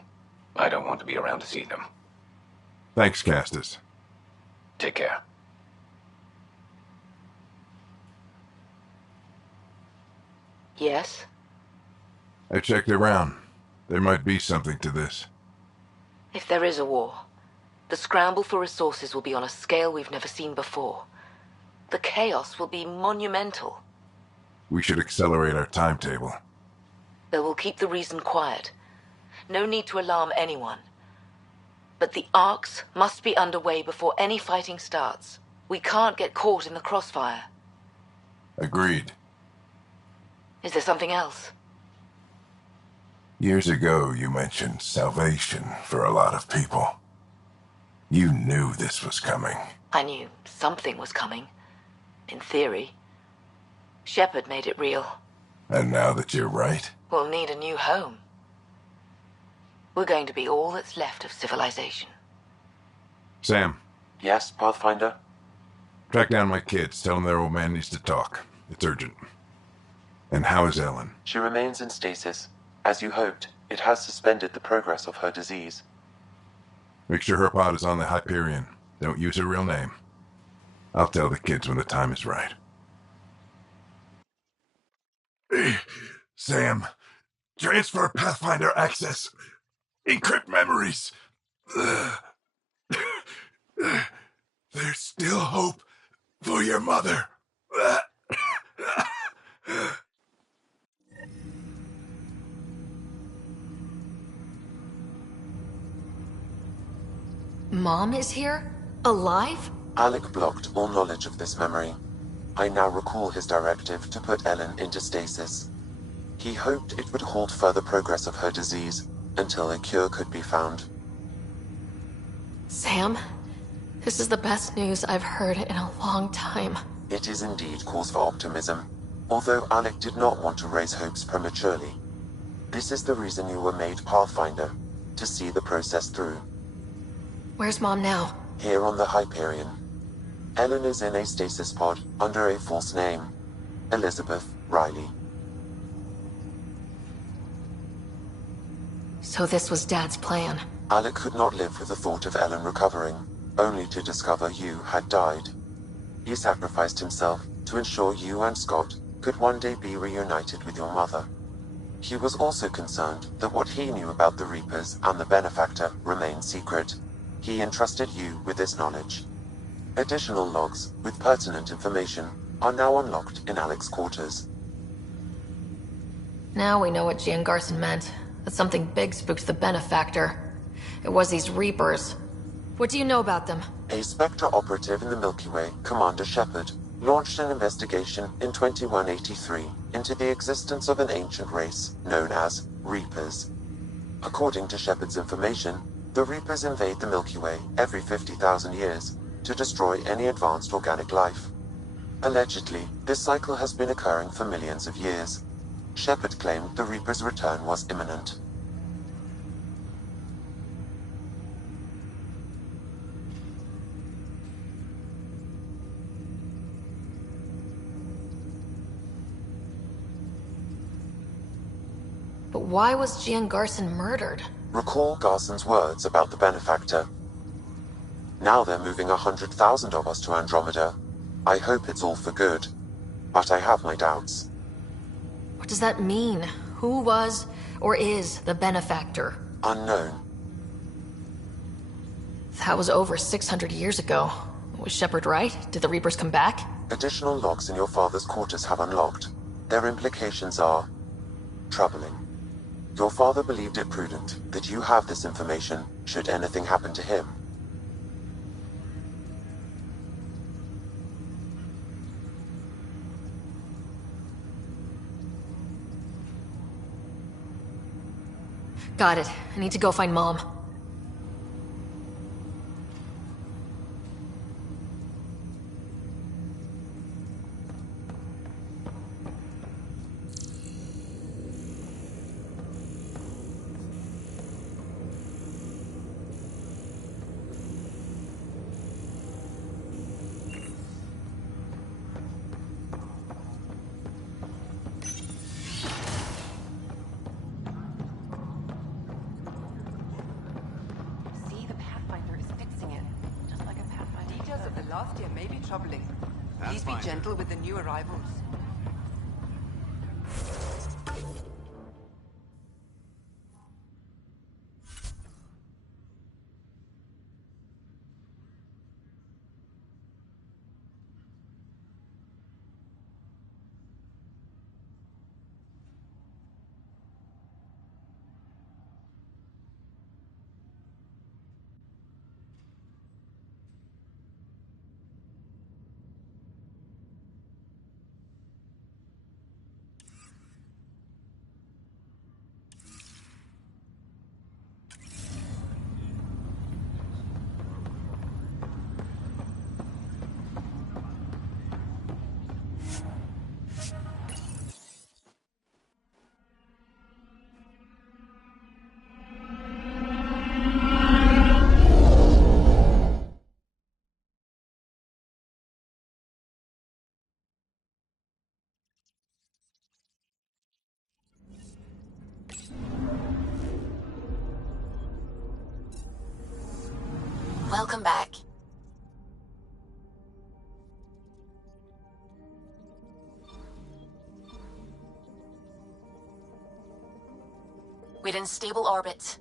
I don't want to be around to see them. Thanks, Castus. Take care. Yes? I checked around. There might be something to this. If there is a war, the scramble for resources will be on a scale we've never seen before. The chaos will be monumental. We should accelerate our timetable. They will keep the reason quiet. No need to alarm anyone. But the arcs must be underway before any fighting starts. We can't get caught in the crossfire. Agreed. Is there something else? Years ago, you mentioned salvation for a lot of people. You knew this was coming. I knew something was coming. In theory. Shepard made it real. And now that you're right? We'll need a new home. We're going to be all that's left of civilization. Sam. Yes, Pathfinder? Track down my kids. Tell them their old man needs to talk. It's urgent. And how is Ellen? She remains in stasis. As you hoped, it has suspended the progress of her disease. Make sure her pod is on the Hyperion. Don't use her real name. I'll tell the kids when the time is right. Sam, transfer Pathfinder access. Encrypt memories. There's still hope for your mother. Mom is here? Alive? Alec blocked all knowledge of this memory. I now recall his directive to put Ellen into stasis. He hoped it would halt further progress of her disease until a cure could be found. Sam, this is the best news I've heard in a long time. It is indeed cause for optimism, although Alec did not want to raise hopes prematurely. This is the reason you were made Pathfinder, to see the process through. Where's Mom now? Here on the Hyperion. Ellen is in a stasis pod under a false name. Elizabeth Riley. So this was Dad's plan. Alec could not live with the thought of Ellen recovering, only to discover you had died. He sacrificed himself to ensure you and Scott could one day be reunited with your mother. He was also concerned that what he knew about the Reapers and the Benefactor remained secret. He entrusted you with this knowledge. Additional logs with pertinent information are now unlocked in Alec's quarters. Now we know what Gian Garson meant. That something big spooked the Benefactor. It was these Reapers. What do you know about them? A Spectre operative in the Milky Way, Commander Shepard, launched an investigation in 2183 into the existence of an ancient race known as Reapers. According to Shepard's information, the Reapers invade the Milky Way every 50,000 years to destroy any advanced organic life. Allegedly, this cycle has been occurring for millions of years. Shepard claimed the Reapers' return was imminent. But why was Gian Garson murdered? Recall Garson's words about the Benefactor. Now they're moving 100,000 of us to Andromeda. I hope it's all for good, but I have my doubts. What does that mean? Who was, or is, the Benefactor? Unknown. That was over 600 years ago. Was Shepard right? Did the Reapers come back? Additional logs in your father's quarters have unlocked. Their implications are troubling. Your father believed it prudent that you have this information should anything happen to him. Got it. I need to go find Mom. Last year may be troubling. Please be gentle with the new arrivals. Welcome back. We're in stable orbit.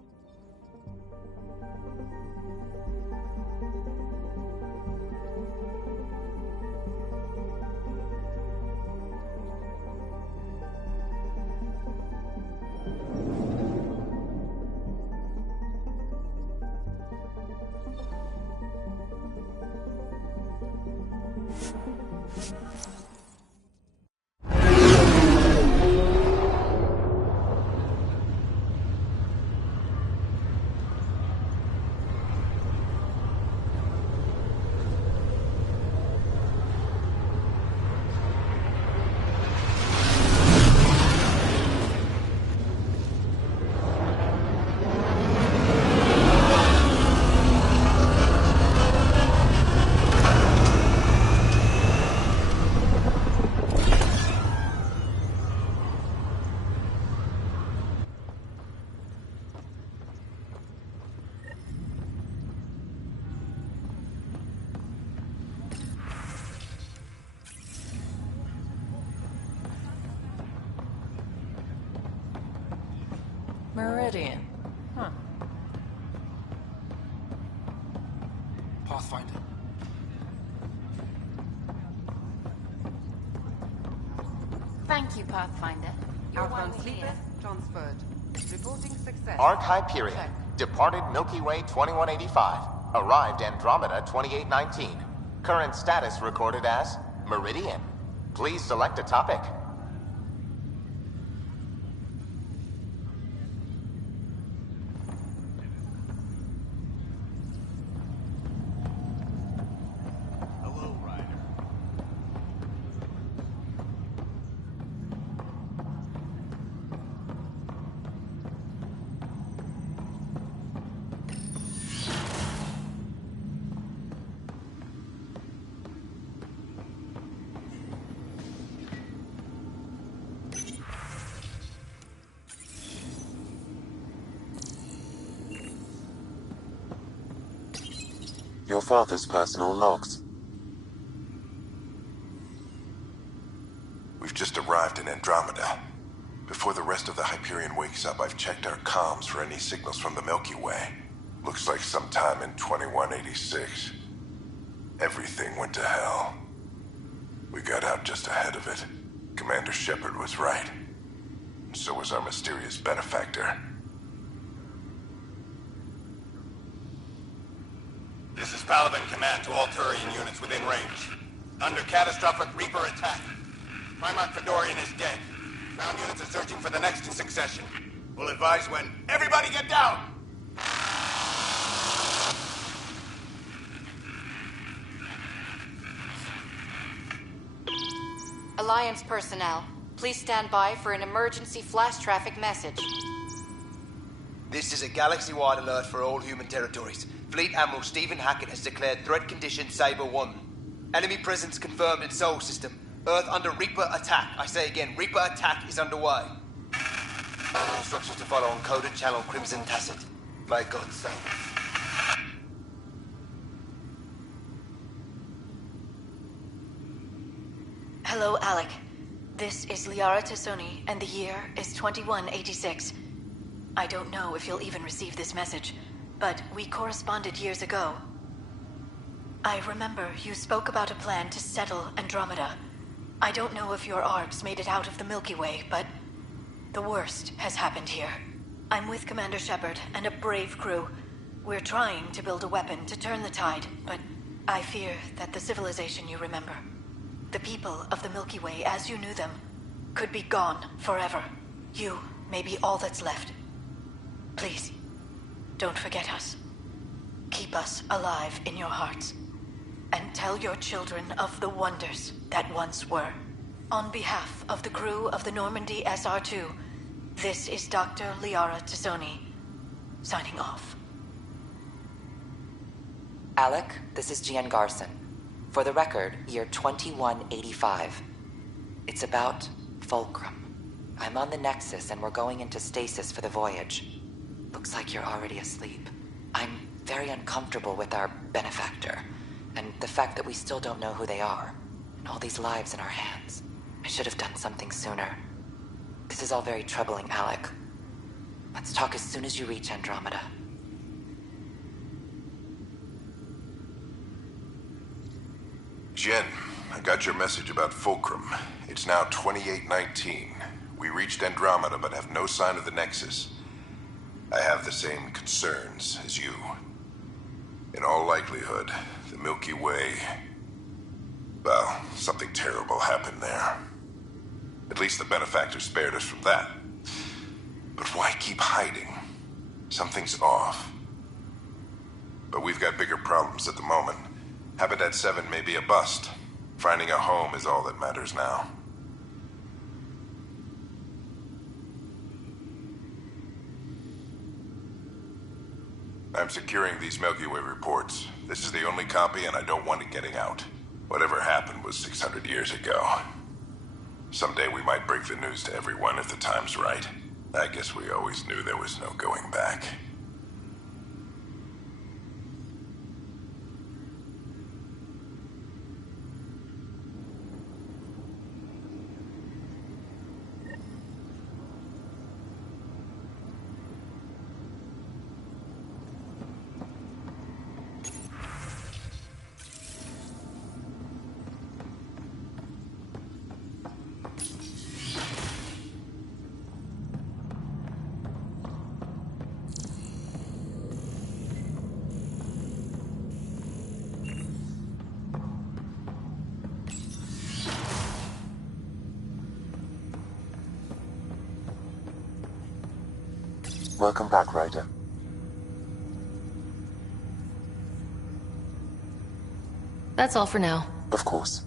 Meridian. Huh. Pathfinder. Thank you, Pathfinder. Outbound sleeper transferred. Reporting success. Arc Hyperion. Departed Milky Way 2185. Arrived Andromeda 2819. Current status recorded as Meridian. Please select a topic. Your father's personal logs. We've just arrived in Andromeda. Before the rest of the Hyperion wakes up, I've checked our comms for any signals from the Milky Way. Looks like sometime in 2186. Everything went to hell. We got out just ahead of it. Commander Shepard was right. And so was our mysterious benefactor. This is Paladin Command to all Turian units within range. Under catastrophic Reaper attack. Primarch Fedorian is dead. Ground units are searching for the next in succession. We'll advise when. Everybody get down! Alliance personnel, please stand by for an emergency flash traffic message. This is a galaxy-wide alert for all human territories. Fleet Admiral Stephen Hackett has declared threat condition Saber 1. Enemy presence confirmed in Sol System. Earth under Reaper attack. I say again, Reaper attack is underway. Instructions to follow on coded channel Crimson Tacit. By God's sake. Hello, Alec. This is Liara Tassoni, and the year is 2186. I don't know if you'll even receive this message, but we corresponded years ago. I remember you spoke about a plan to settle Andromeda. I don't know if your arcs made it out of the Milky Way, but the worst has happened here. I'm with Commander Shepard and a brave crew. We're trying to build a weapon to turn the tide, but I fear that the civilization you remember, the people of the Milky Way as you knew them, could be gone forever. You may be all that's left. Please, don't forget us. Keep us alive in your hearts. And tell your children of the wonders that once were. On behalf of the crew of the Normandy SR2, this is Dr. Liara Tassoni, signing off. Alec, this is Gian Garson. For the record, year 2185. It's about Fulcrum. I'm on the Nexus and we're going into stasis for the voyage. Looks like you're already asleep. I'm very uncomfortable with our benefactor, and the fact that we still don't know who they are, and all these lives in our hands. I should have done something sooner. This is all very troubling, Alec. Let's talk as soon as you reach Andromeda. Jen, I got your message about Fulcrum. It's now 2819. We reached Andromeda but have no sign of the Nexus. I have the same concerns as you. In all likelihood, the Milky Way... well, something terrible happened there. At least the benefactor spared us from that. But why keep hiding? Something's off. But we've got bigger problems at the moment. Habitat 7 may be a bust. Finding a home is all that matters now. I'm securing these Milky Way reports. This is the only copy, and I don't want it getting out. Whatever happened was 600 years ago. Someday we might break the news to everyone if the time's right. I guess we always knew there was no going back. Welcome back, Ryder. That's all for now. Of course.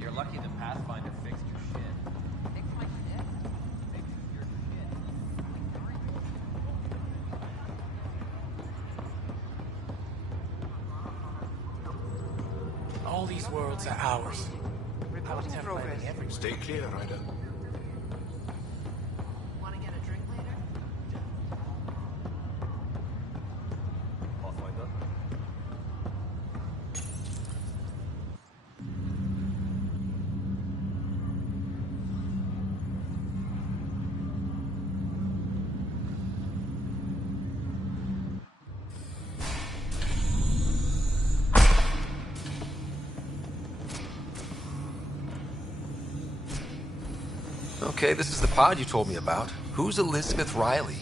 You're lucky the Pathfinder fixed your shit. Fix my shit? Fix your shit. All these worlds are ours. Reporting progress. Stay clear, Ryder. Want to get a drink later? Pathfinder. Okay, this is the pod you told me about. Who's Elizabeth Riley?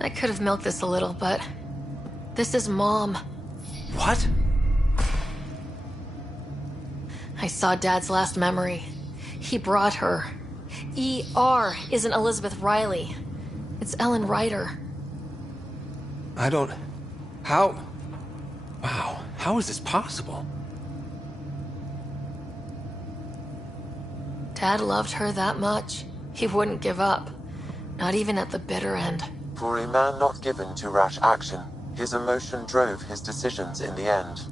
I could have milked this a little, but this is Mom. What? I saw Dad's last memory. He brought her. ER isn't Elizabeth Riley. It's Ellen Ryder. I don't... How... Wow, how is this possible? Dad loved her that much. He wouldn't give up. Not even at the bitter end. For a man not given to rash action, his emotion drove his decisions in the end.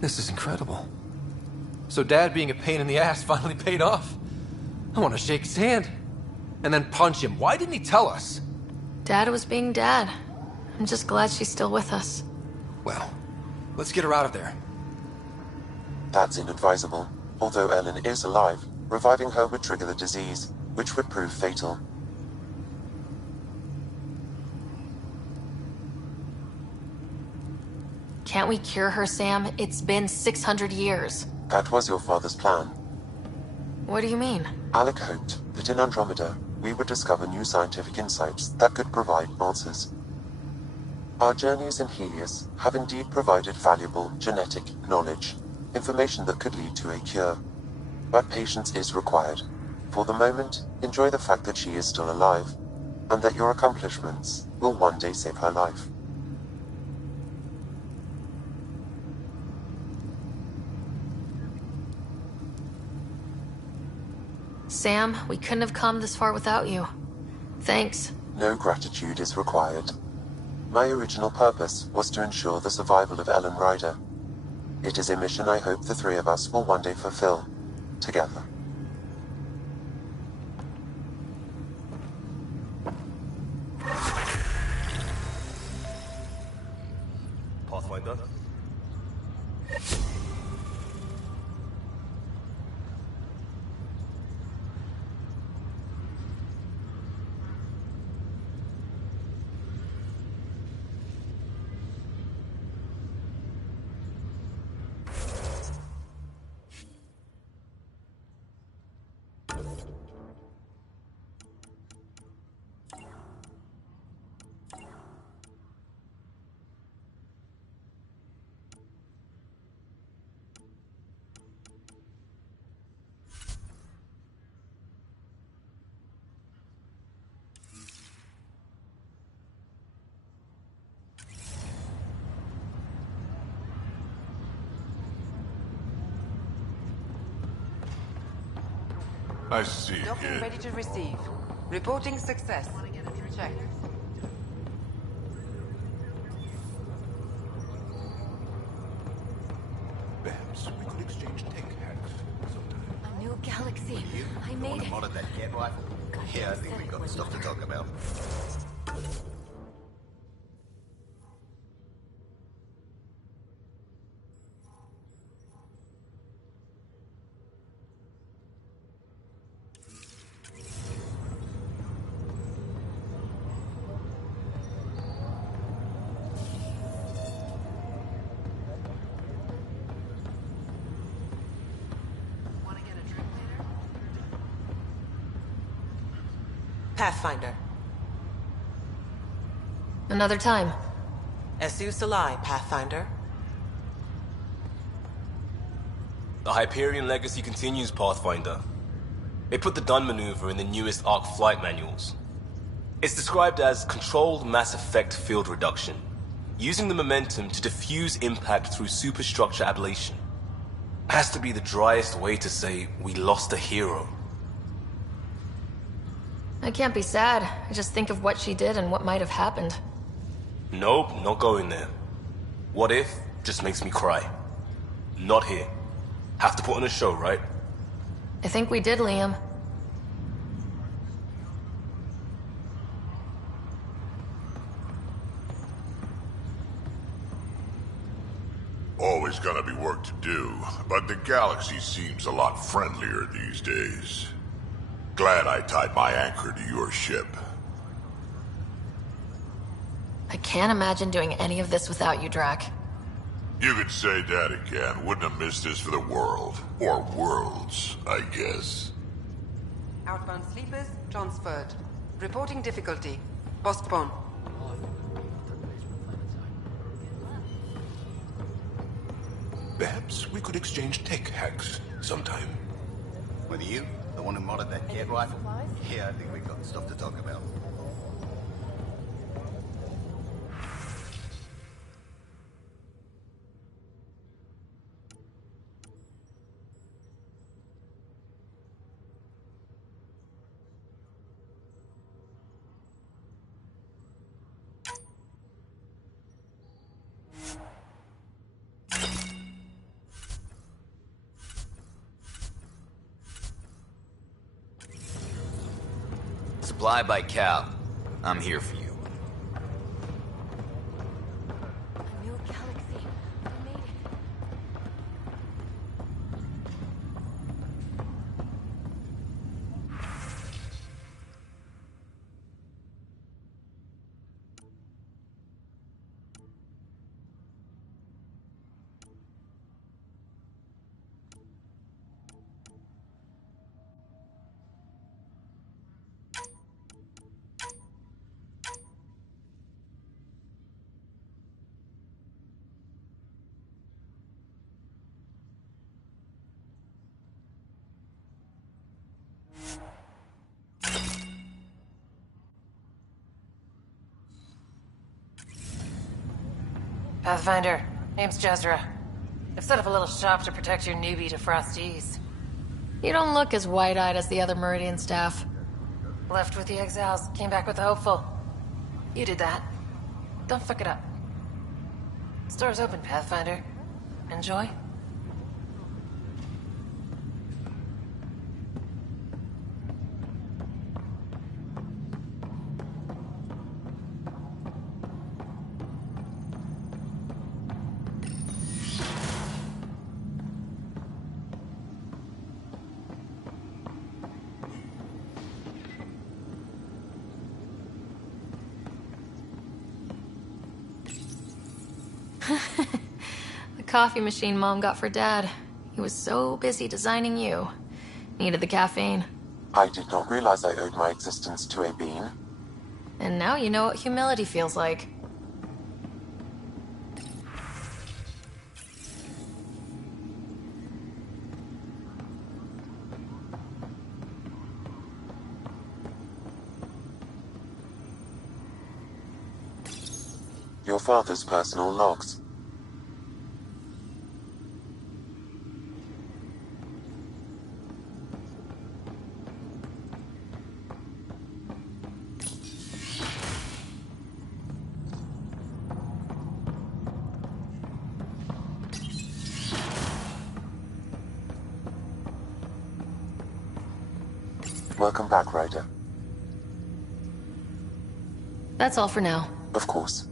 This is incredible. So Dad being a pain in the ass finally paid off. I want to shake his hand. And then punch him. Why didn't he tell us? Dad was being Dad. I'm just glad she's still with us. Well, let's get her out of there. That's inadvisable. Although Ellen is alive, reviving her would trigger the disease, which would prove fatal. Can't we cure her, Sam? It's been 600 years. That was your father's plan. What do you mean? Alec hoped that in Andromeda, we would discover new scientific insights that could provide answers. Our journeys in Helios have indeed provided valuable genetic knowledge, information that could lead to a cure. But patience is required. For the moment, enjoy the fact that she is still alive, and that your accomplishments will one day save her life. Sam, we couldn't have come this far without you. Thanks. No gratitude is required. My original purpose was to ensure the survival of Ellen Ryder. It is a mission I hope the three of us will one day fulfill, together. Pathfinder? I see. Docking ready to receive. Reporting success. Check. Perhaps we could exchange tech hacks sometime. A new galaxy. I made it. Modded that jet rifle? Yeah, I think we've got stuff to talk about. Pathfinder. Another time. Esu Salai, Pathfinder. The Hyperion legacy continues, Pathfinder. They put the Dun maneuver in the newest Arc flight manuals. It's described as controlled mass effect field reduction, using the momentum to diffuse impact through superstructure ablation. Has to be the driest way to say we lost a hero. I can't be sad. I just think of what she did and what might have happened. Nope, not going there. What if just makes me cry. Not here. Have to put on a show, right? I think we did, Liam. Always gonna be work to do, but the galaxy seems a lot friendlier these days. Glad I tied my anchor to your ship. I can't imagine doing any of this without you, Drac. You could say that again. Wouldn't have missed this for the world. Or worlds, I guess. Outbound sleepers transferred. Reporting difficulty. Postpone. Perhaps we could exchange tech hacks sometime. Whether you, the one who modded that jet rifle? Yeah, I think we've got stuff to talk about. Supply by Cal. I'm here for you. A new galaxy. I made it. Pathfinder, name's Jezra. I've set up a little shop to protect your newbie to Frosties. You don't look as wide-eyed as the other Meridian staff. Left with the exiles, came back with the hopeful. You did that. Don't fuck it up. Store's open, Pathfinder. Enjoy. The coffee machine Mom got for Dad. He was so busy designing you. Needed the caffeine. I did not realize I owed my existence to a bean. And now you know what humility feels like. Your father's personal logs. Welcome back, Ryder. That's all for now. Of course.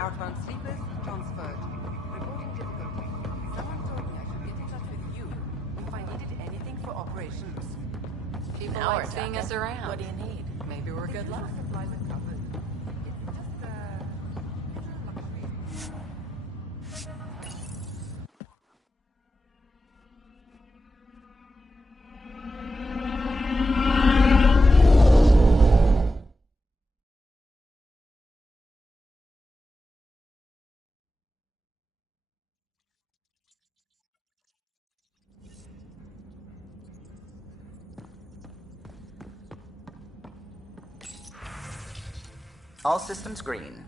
Outbound sleepers transferred. Reporting difficulty. Someone told me I should get in touch with you if I needed anything for operations. People Now like we're seeing talking. us around. What do you need? Maybe we're good luck. Supplies are covered. It's just All systems green.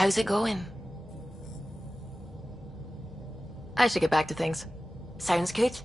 How's it going? I should get back to things. Sounds good.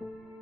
you